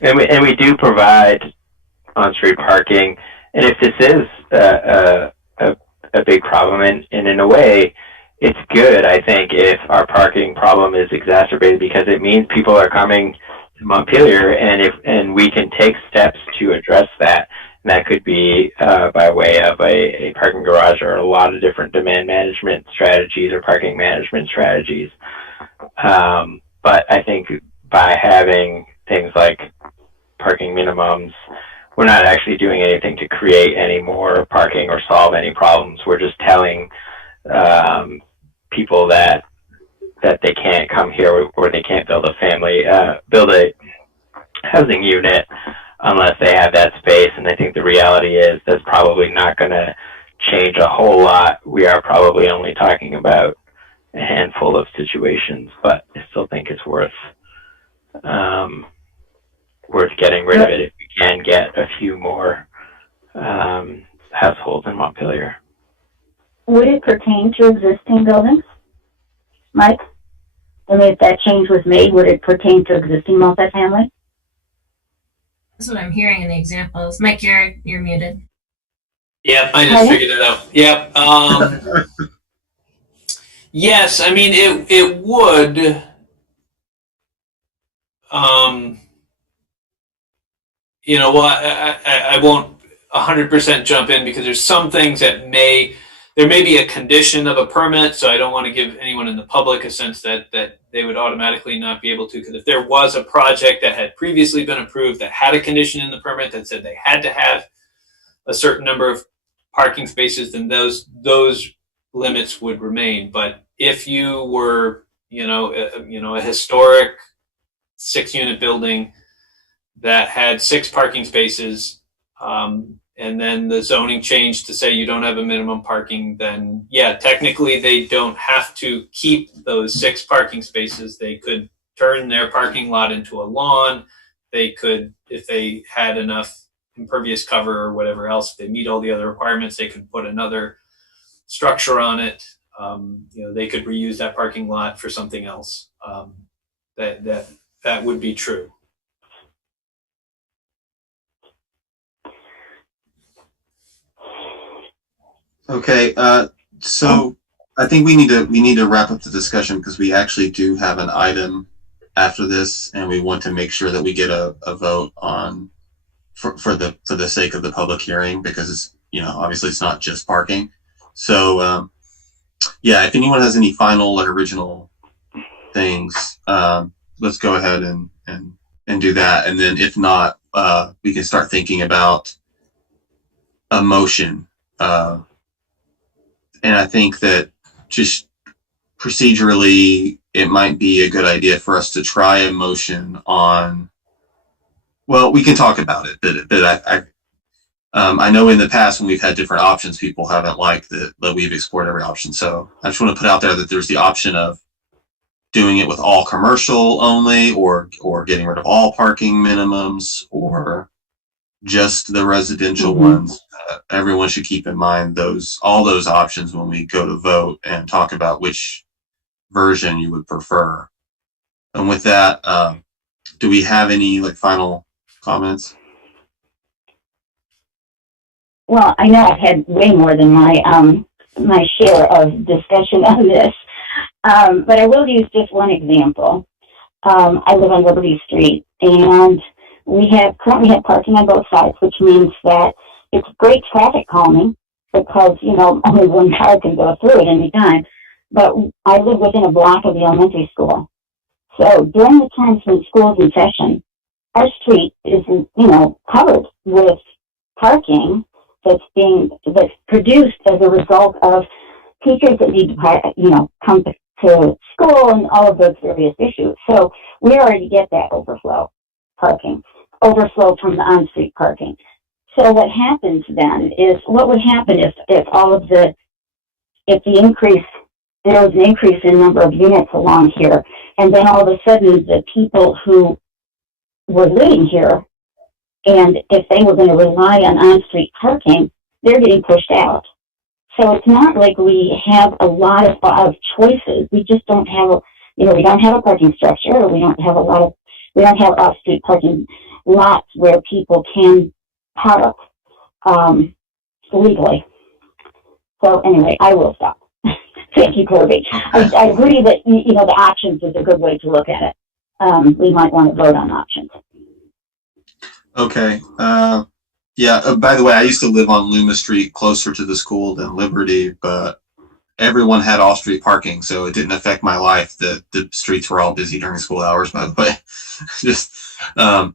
And we do provide on-street parking, and if this is a big problem, and in a way, it's good, I think, if our parking problem is exacerbated, because it means people are coming to Montpelier, and we can take steps to address that. And that could be by way of a parking garage, or a lot of different demand management strategies or parking management strategies. But I think by having things like parking minimums, we're not actually doing anything to create any more parking or solve any problems. We're just telling people that they can't come here, or they can't build a housing unit unless they have that space. And I think the reality is that's probably not going to change a whole lot. We are probably only talking about a handful of situations, but I still think it's worth getting rid of it if we can get a few more households in Montpelier. Would it pertain to existing buildings, Mike? I mean, if that change was made, would it pertain to existing multifamily? That's what I'm hearing in the examples. Mike, you're muted. Yeah, I just figured it out. Yep. Yes, I mean it would. I won't 100% jump in, because there's some things that there may be a condition of a permit, so I don't want to give anyone in the public a sense that they would automatically not be able to, because if there was a project that had previously been approved that had a condition in the permit that said they had to have a certain number of parking spaces, then those limits would remain. But if you were, a historic 6-unit building that had 6 parking spaces, and then the zoning changed to say you don't have a minimum parking, then yeah, technically they don't have to keep those 6 parking spaces. They could turn their parking lot into a lawn. They could, if they had enough impervious cover or whatever else, if they meet all the other requirements, they could put another structure on it. They could reuse that parking lot for something else. That would be true. Okay, so I think we need to wrap up the discussion, because we actually do have an item after this, and we want to make sure that we get a vote on for the sake of the public hearing, because it's, obviously it's not just parking. So yeah, if anyone has any final or original things, let's go ahead and do that, and then if not, we can start thinking about a motion. And I think that just procedurally, it might be a good idea for us to try a motion on, well, we can talk about it, but I know in the past when we've had different options, people haven't liked that we've explored every option. So I just want to put out there that there's the option of doing it with all commercial only, or getting rid of all parking minimums, or just the residential ones. Everyone should keep in mind all those options when we go to vote and talk about which version you would prefer. And with that, do we have any final comments? Well, I know I've had way more than my share of discussion on this, but I will use just one example. I live on Liberty Street, and we currently have parking on both sides, which means that it's great traffic calming, because, only one car can go through at any time. But I live within a block of the elementary school. So during the times when school's in session, our street is, covered with parking that's produced as a result of teachers that need to, come to school and all of those various issues. So we already get that overflow from the on-street parking. So what happens then is, what would happen if the increase there was an increase in number of units along here. And then all of a sudden, the people who were living here, and if they were going to rely on-street parking, they're getting pushed out. So it's not like we have a lot of choices. We just don't have, we don't have a parking structure, or we don't have off-street parking lots where people can park legally. So anyway, I will stop. Thank you, Kirby. I agree that, the options is a good way to look at it. We might want to vote on options. Okay. Yeah, by the way, I used to live on Loomis Street, closer to the school than Liberty, but everyone had off-street parking, so it didn't affect my life that the streets were all busy during school hours, by the way. Just, but,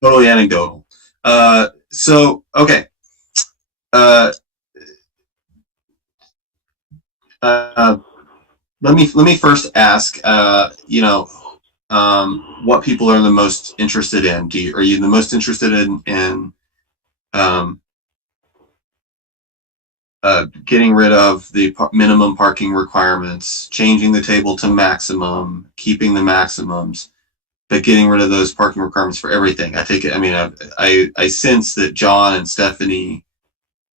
totally anecdotal. So, okay. Let me first ask, what people are the most interested in. Are you the most interested in getting rid of the minimum parking requirements, changing the table to maximum, keeping the maximums, but getting rid of those parking requirements for everything? I take it. I mean, I sense that John and Stephanie,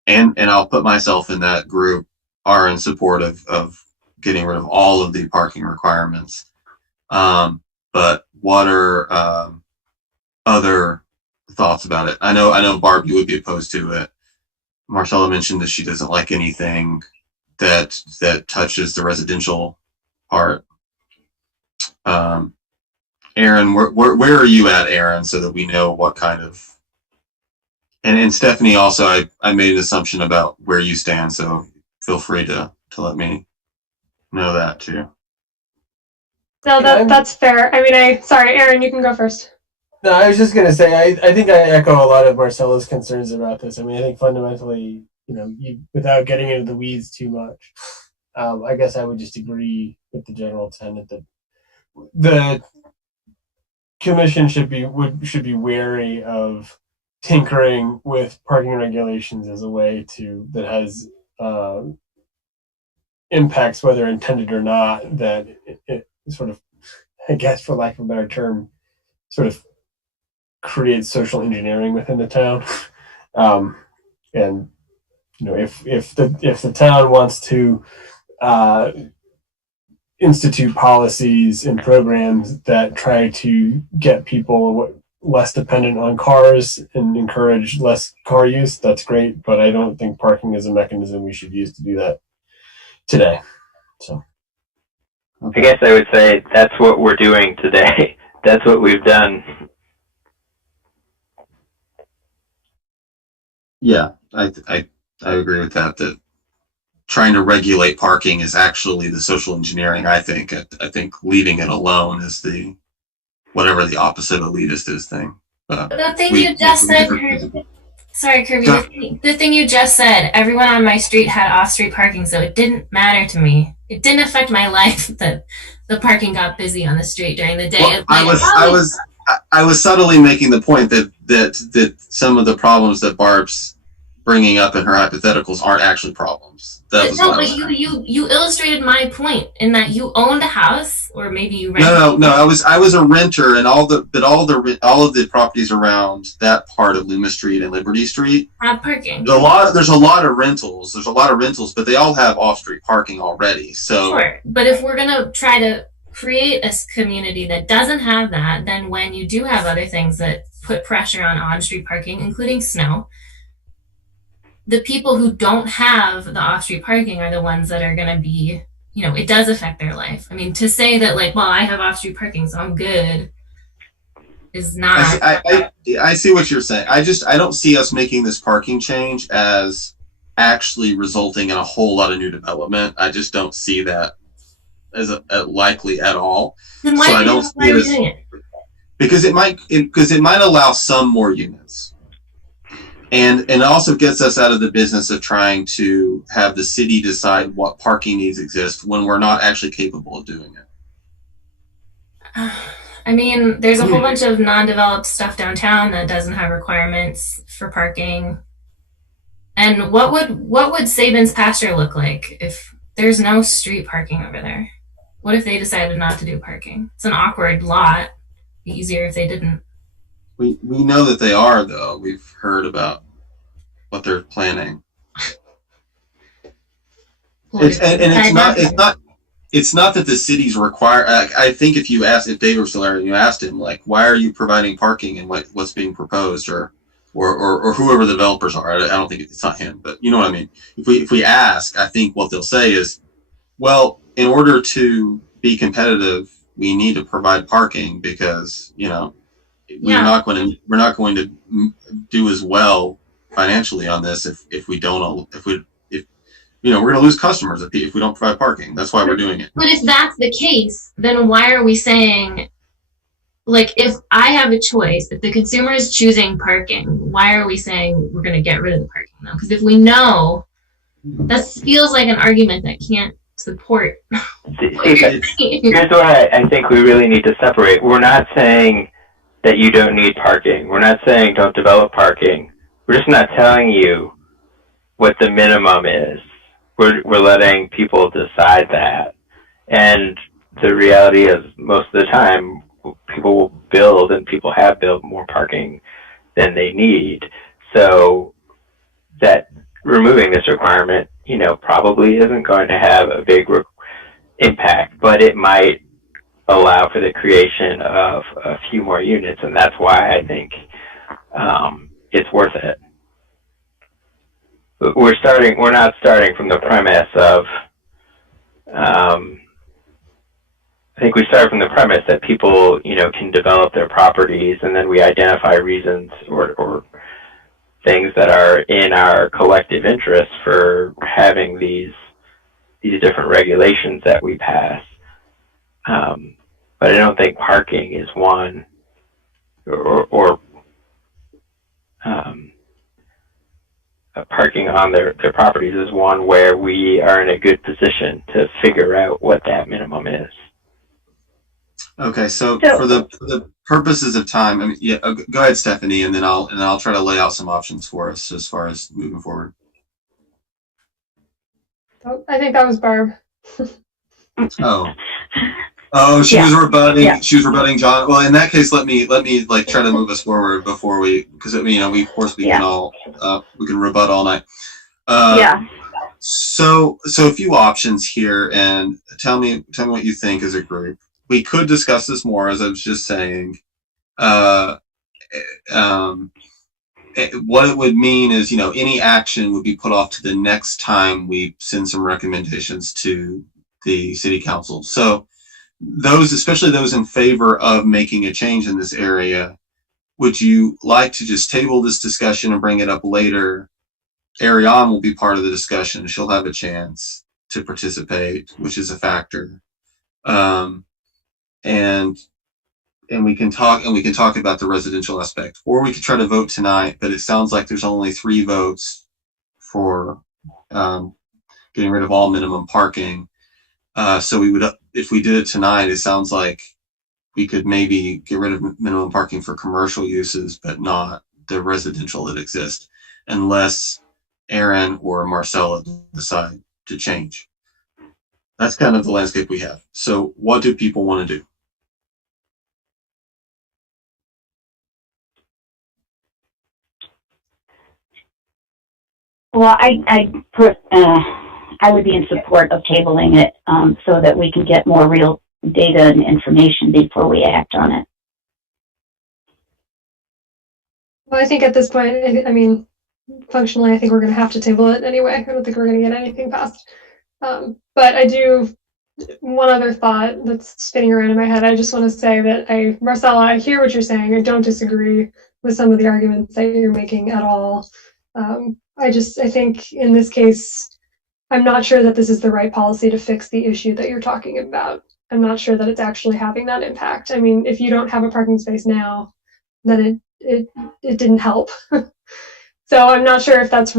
and I'll put myself in that group, are in support of getting rid of all of the parking requirements. But what are other thoughts about it? I know Barb, you would be opposed to it. Marcella mentioned that she doesn't like anything that touches the residential part. Aaron, where are you at, Aaron, so that we know what kind of... And Stephanie, also, I made an assumption about where you stand, so feel free to let me know that too. No, that's fair. I mean, sorry, Aaron, you can go first. No, I was just going to say, I think I echo a lot of Marcella's concerns about this. I mean, I think fundamentally, without getting into the weeds too much, I guess I would just agree with the general tenet that the commission should be wary of tinkering with parking regulations as a way that has impacts, whether intended or not, that it sort of, I guess, for lack of a better term, sort of creates social engineering within the town. And if the town wants to institute policies and programs that try to get people less dependent on cars and encourage less car use, that's great. But I don't think parking is a mechanism we should use to do that today. So I guess I would say that's what we're doing today. That's what we've done. Yeah, I agree with that. That trying to regulate parking is actually the social engineering. I think leaving it alone is the whatever the opposite of elitist is thing. The thing you just said, sorry, Kirby. The thing you just said. Everyone on my street had off-street parking, so it didn't matter to me. It didn't affect my life that the parking got busy on the street during the day. Well, I was subtly making the point that some of the problems that Barb's bringing up in her hypotheticals aren't actually problems. But you illustrated my point in that you owned a house, or maybe you rented. No. I was a renter, and all of the properties around that part of Loomis Street and Liberty Street have parking. There's a lot of rentals. But they all have off-street parking already. So sure, but if we're gonna try to create a community that doesn't have that, then when you do have other things that put pressure on street parking, including snow, the people who don't have the off-street parking are the ones that are going to be, it does affect their life. I mean, to say that I have off-street parking, so I'm good, is not. I see what you're saying. I don't see us making this parking change as actually resulting in a whole lot of new development. I just don't see that as likely at all. Then why are you doing it? Because it might allow some more units. And it also gets us out of the business of trying to have the city decide what parking needs exist when we're not actually capable of doing it. I mean, there's a whole bunch of non-developed stuff downtown that doesn't have requirements for parking. And what would Sabin's pasture look like if there's no street parking over there. What if they decided not to do parking? It's an awkward lot. It'd be easier if they didn't. We know that they are, though. We've heard about what they're planning. It's not that the cities require. I think if Dave was still there and you asked him, like, why are you providing parking and what's being proposed, or whoever the developers are, I don't think it's not him, but you know what I mean. If we ask, I think what they'll say is, well, in order to be competitive, we need to provide parking because we're not going to do as well financially on this if we're going to lose customers if we don't provide parking. That's why we're doing it. But if that's the case, then why are we saying, like, if I have a choice, if the consumer is choosing parking, why are we saying we're going to get rid of the parking though? Because if we know, that feels like an argument that can't support. Here's what I think we really need to separate. We're not saying that you don't need parking. We're not saying don't develop parking. We're just not telling you what the minimum is. We're letting people decide that. And the reality is most of the time people will build, and people have built more parking than they need. So that removing this requirement, probably isn't going to have a big impact, but it might allow for the creation of a few more units, and that's why I think it's worth it. But we're not starting from the premise of, I think we start from the premise that people, can develop their properties, and then we identify reasons or things that are in our collective interest for having these different regulations that we pass. But I don't think parking is one, or parking on their properties is one where we are in a good position to figure out what that minimum is. Okay, so for the purposes of time, go ahead, Stephanie, and then I'll try to lay out some options for us as far as moving forward. Oh, I think that was Barb. She was rebutting. Yeah. She was rebutting John. Well, in that case, let me like try to move us forward before because we of course we can all we can rebut all night. So a few options here, and tell me what you think as a group. We could discuss this more, as I was just saying. What it would mean is, any action would be put off to the next time we send some recommendations to the city council. So those, especially those in favor of making a change in this area, would you like to just table this discussion and bring it up later? Ariane will be part of the discussion. She'll have a chance to participate, which is a factor. And we can talk about the residential aspect, or we could try to vote tonight, but it sounds like there's only 3 votes for getting rid of all minimum parking. So we would, if we did it tonight, it sounds like we could maybe get rid of minimum parking for commercial uses, but not the residential that exists, unless Aaron or Marcella decide to change. That's kind of the landscape we have. So what do people want to do? Well, I would be in support of tabling it so that we can get more real data and information before we act on it. Well, I think at this point, functionally, I think we're going to have to table it anyway. I don't think we're going to get anything passed. But I do, one other thought that's spinning around in my head. I just want to say that Marcella, I hear what you're saying. I don't disagree with some of the arguments that you're making at all. I think in this case, I'm not sure that this is the right policy to fix the issue that you're talking about. I'm not sure that it's actually having that impact. If you don't have a parking space now, then it didn't help. So I'm not sure if this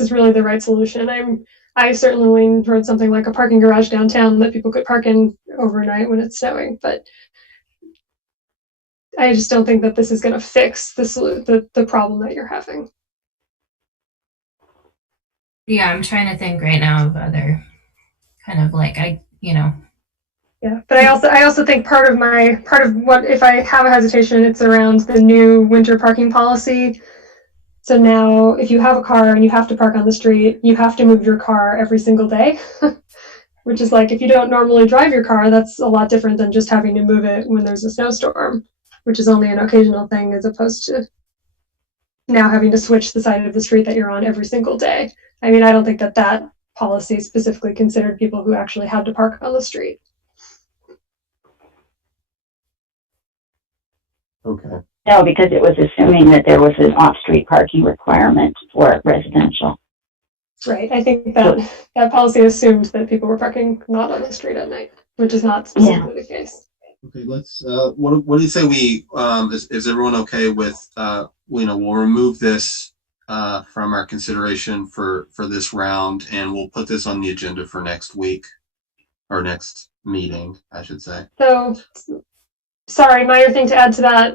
is really the right solution. I certainly lean towards something like a parking garage downtown that people could park in overnight when it's snowing, but I just don't think that this is going to fix the problem that you're having. Yeah, I'm trying to think right now of other kind of like, Yeah, but I also think part of what, if I have a hesitation, it's around the new winter parking policy. So now if you have a car and you have to park on the street, you have to move your car every single day, which is like, if you don't normally drive your car, that's a lot different than just having to move it when there's a snowstorm, which is only an occasional thing, as opposed to now having to switch the side of the street that you're on every single day. I mean, I don't think that policy specifically considered people who actually had to park on the street. Okay. No, because it was assuming that there was an off-street parking requirement for residential. Right. I think that policy assumed that people were parking not on the street at night, which is not specifically the case. Okay, let's, what do you say we, is everyone okay with, we'll remove this, from our consideration for this round, and we'll put this on the agenda for next week, or next meeting, I should say. So, sorry, minor thing to add to that.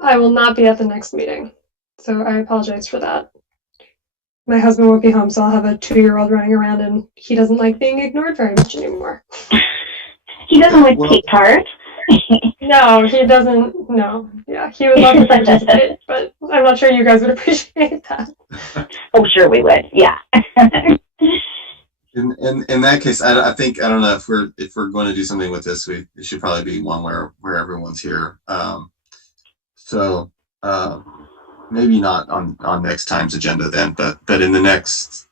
I will not be at the next meeting, so I apologize for that. My husband won't be home, so I'll have a 2-year-old running around, and he doesn't like being ignored very much anymore. He doesn't like to take part. No, he doesn't. No, yeah, he would love to participate, but I'm not sure you guys would appreciate that. Oh, sure we would. Yeah. In that case, I think, I don't know, if we're going to do something with this, it should probably be one where everyone's here. So maybe not on next time's agenda then, but in the next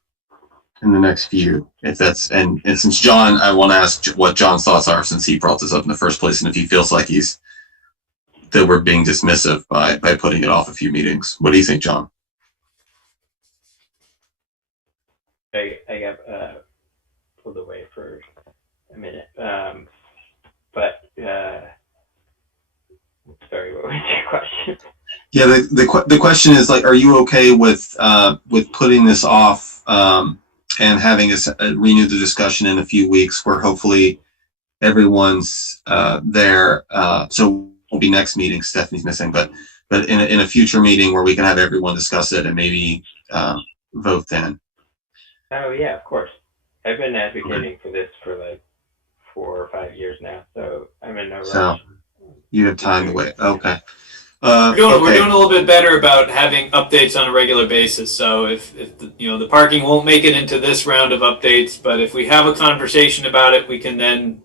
few, if that's, and since John, I want to ask what John's thoughts are, since he brought this up in the first place, and if he feels like that we're being dismissive by putting it off a few meetings. What do you think, John? I got pulled away for a minute, but sorry, what was your question? Yeah, the question is, like, are you okay with putting this off and having us renew the discussion in a few weeks, where hopefully everyone's there. So won't be next meeting. Stephanie's missing, but in a future meeting where we can have everyone discuss it and maybe vote then. Oh yeah, of course. I've been advocating for this for like 4 or 5 years now, so I'm in no rush. So you have time to wait. Okay. We're doing a little bit better about having updates on a regular basis. So if the parking won't make it into this round of updates, but if we have a conversation about it, we can then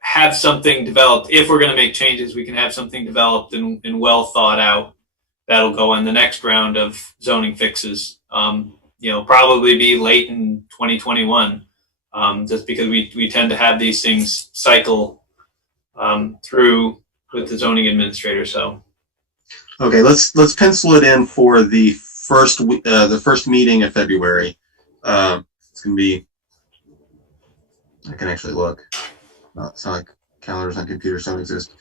have something developed. If we're going to make changes, we can have something developed and well thought out that'll go in the next round of zoning fixes. Probably be late in 2021, just because we tend to have these things cycle through with the zoning administrator. So okay, let's pencil it in for the first meeting of February. It's gonna be, I can actually look. It's not like calendars on computers don't exist.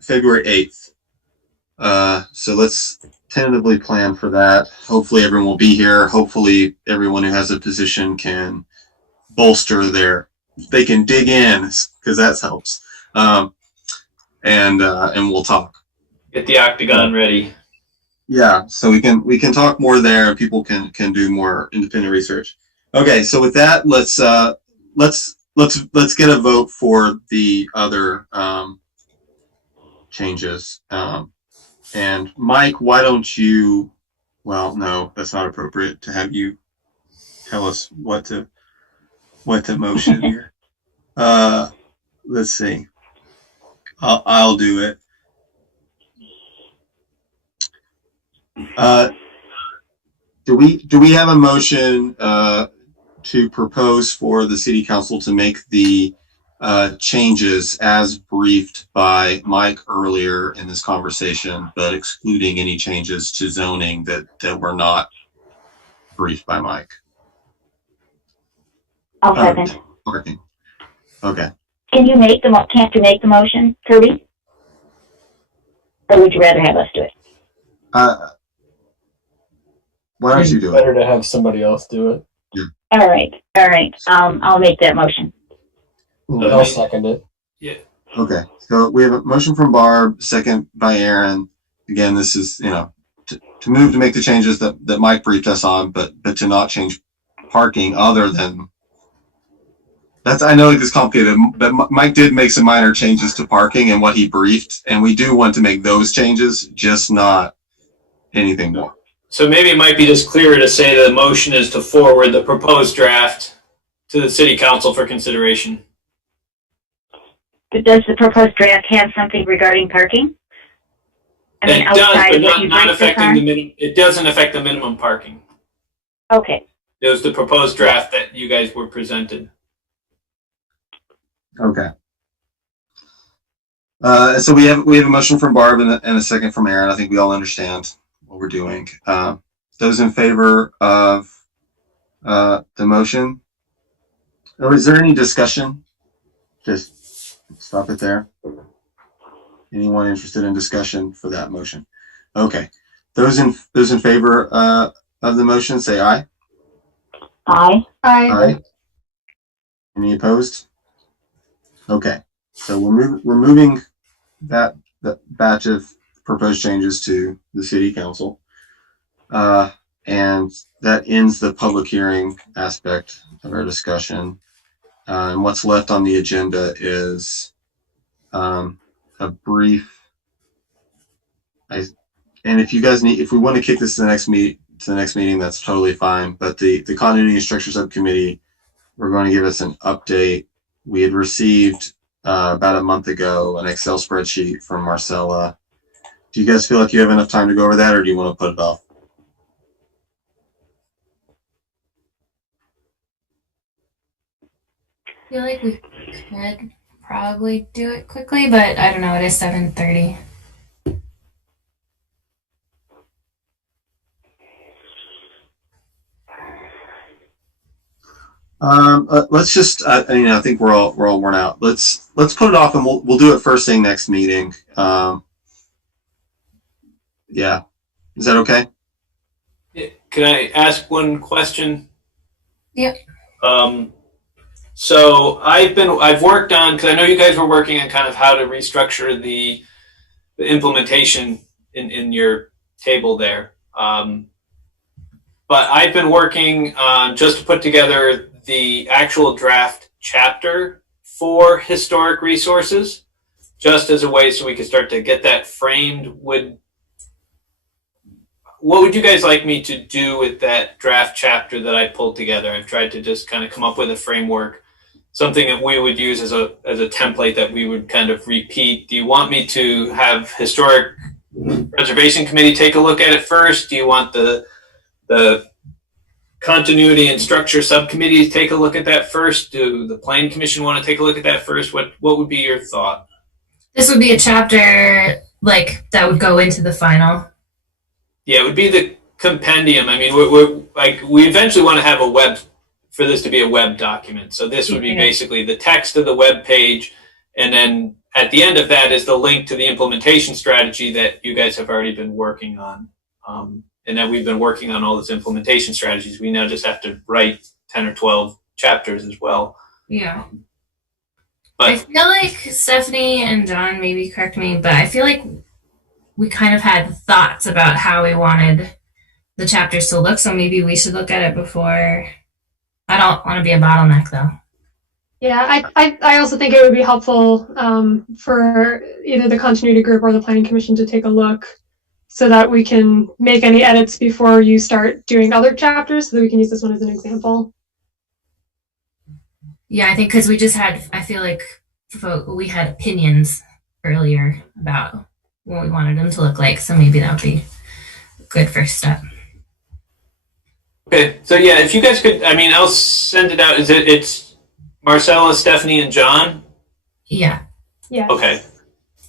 February 8th. So let's tentatively plan for that. Hopefully everyone will be here. Hopefully everyone who has a position can bolster they can dig in, because that helps. And we'll talk. Get the octagon ready. Yeah, so we can talk more there. People can do more independent research. Okay, so with that, let's get a vote for the other changes. And Mike, why don't you? Well, no, that's not appropriate to have you tell us what to motion here. Let's see. I'll do it. Do we have a motion to propose for the city council to make the changes as briefed by Mike earlier in this conversation, but excluding any changes to zoning that were not briefed by Mike? I'll second. Parking. Okay. Can't you make the motion, Kirby? Or would you rather have us do it? Why don't you do it? Better to have somebody else do it. Yeah. All right. I'll make that motion. I'll second it. Yeah. Okay. So we have a motion from Barb, second by Aaron. Again, this is, to move to make the changes that Mike briefed us on, but to not change parking other than I know it's complicated, but Mike did make some minor changes to parking and what he briefed, and we do want to make those changes, just not anything more. So maybe it might be just clearer to say the motion is to forward the proposed draft to the city council for consideration. But does the proposed draft have something regarding parking? I mean, It does, outside but of what you not briefed us affecting on? the minimum. It doesn't affect the minimum parking. Okay. It was the proposed draft that you guys were presented. Okay. So we have a motion from Barb and a second from Aaron. I think we all understand what we're doing. Those in favor of the motion? Or is there any discussion? Just stop it there. Anyone interested in discussion for that motion? Okay. Those in favor of the motion, say aye. Aye. Aye. Any opposed? Okay. So we're moving that batch of proposed changes to the city council. And that ends the public hearing aspect of our discussion. And what's left on the agenda is a brief. And if you guys if we want to kick this to the next meeting, that's totally fine. But the continuity and structure subcommittee, we're going to give us an update. We had received about a month ago an Excel spreadsheet from Marcella. Do you guys feel like you have enough time to go over that, or do you want to put it off? I feel like we could probably do it quickly, but I don't know. It is 7:30. Let's just. I think we're all worn out. Let's put it off, and we'll do it first thing next meeting. Yeah, is that okay? Can I ask one question? Yep. So I've worked on, because I know you guys were working on kind of how to restructure the implementation in your table there. But I've been working on just to put together the actual draft chapter for historic resources, just as a way so we could start to get that framed. What would you guys like me to do with that draft chapter that I pulled together? I've tried to just kind of come up with a framework, something that we would use as a template that we would kind of repeat. Do you want me to have historic preservation committee take a look at it first? Do you want the continuity and structure subcommittees take a look at that first? Do the planning commission want to take a look at that first? What would be your thought? This would be a chapter like that would go into the final. Yeah, it would be the compendium. I mean, we eventually want to have a web for this to be a web document. So this would be basically the text of the web page, and then at the end of that is the link to the implementation strategy that you guys have already been working on. And then we've been working on all those implementation strategies. We now just have to write 10 or 12 chapters as well. Yeah. But I feel like Stephanie and John, maybe correct me, but I feel like we kind of had thoughts about how we wanted the chapters to look. So maybe we should look at it before. I don't want to be a bottleneck though. Yeah, I also think it would be helpful for either the continuity group or the planning commission to take a look so that we can make any edits before you start doing other chapters so that we can use this one as an example. Yeah, I think because we just had, I feel like we had opinions earlier about what we wanted them to look like. So maybe that would be a good first step. okay, so yeah, if you guys could, I mean, I'll send it out. It's Marcella, Stephanie, and John? Yeah. Yeah. Okay.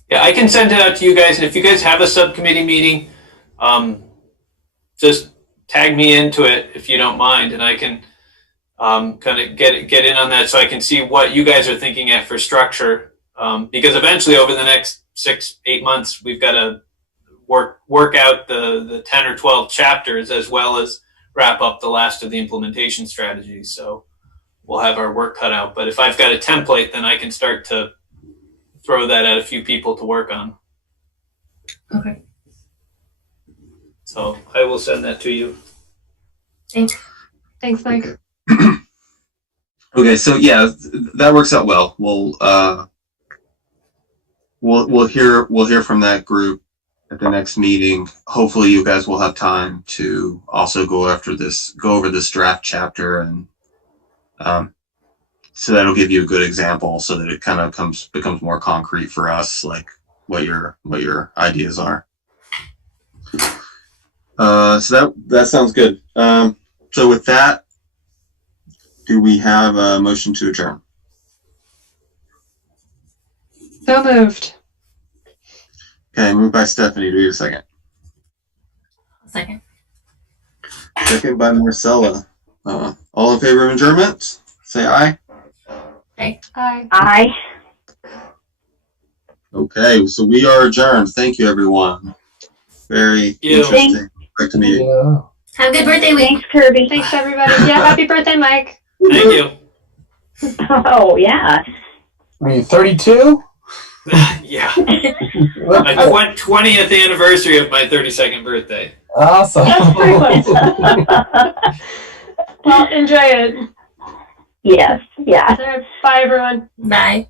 Yeah, I can send it out to you guys, and if you guys have a subcommittee meeting, just tag me into it if you don't mind, and I can kind of get in on that so I can see what you guys are thinking at for structure. Because eventually, over the next 6-8 months, we've got to work out the 10 or 12 chapters as well as wrap up the last of the implementation strategies. So we'll have our work cut out. But if I've got a template, then I can start to throw that at a few people to work on. Okay. So I will send that to you. Thanks. Thanks, Mike. Okay, so yeah, that works out well. We'll hear from that group at the next meeting. Hopefully, you guys will have time to also go over this draft chapter, and so that'll give you a good example, so that it kind of becomes more concrete for us, like what your ideas are. So that sounds good. So with that, do we have a motion to adjourn? So moved. Okay, moved by Stephanie. Do we have a second? Second. Second by Marcella. All in favor of adjournment? Say aye. Aye. Aye. I. Okay, so we are adjourned. Thank you, everyone. Very interesting. Great to meet you. Yeah. Have a good birthday week. Thanks, Kirby. Thanks, everybody. Yeah, happy birthday, Mike. Thank you. Oh, yeah. Were you 32? Yeah. My 20th anniversary of my 32nd birthday. Awesome. That's pretty close. Well, enjoy it. Yes, yeah. Bye, everyone. Bye.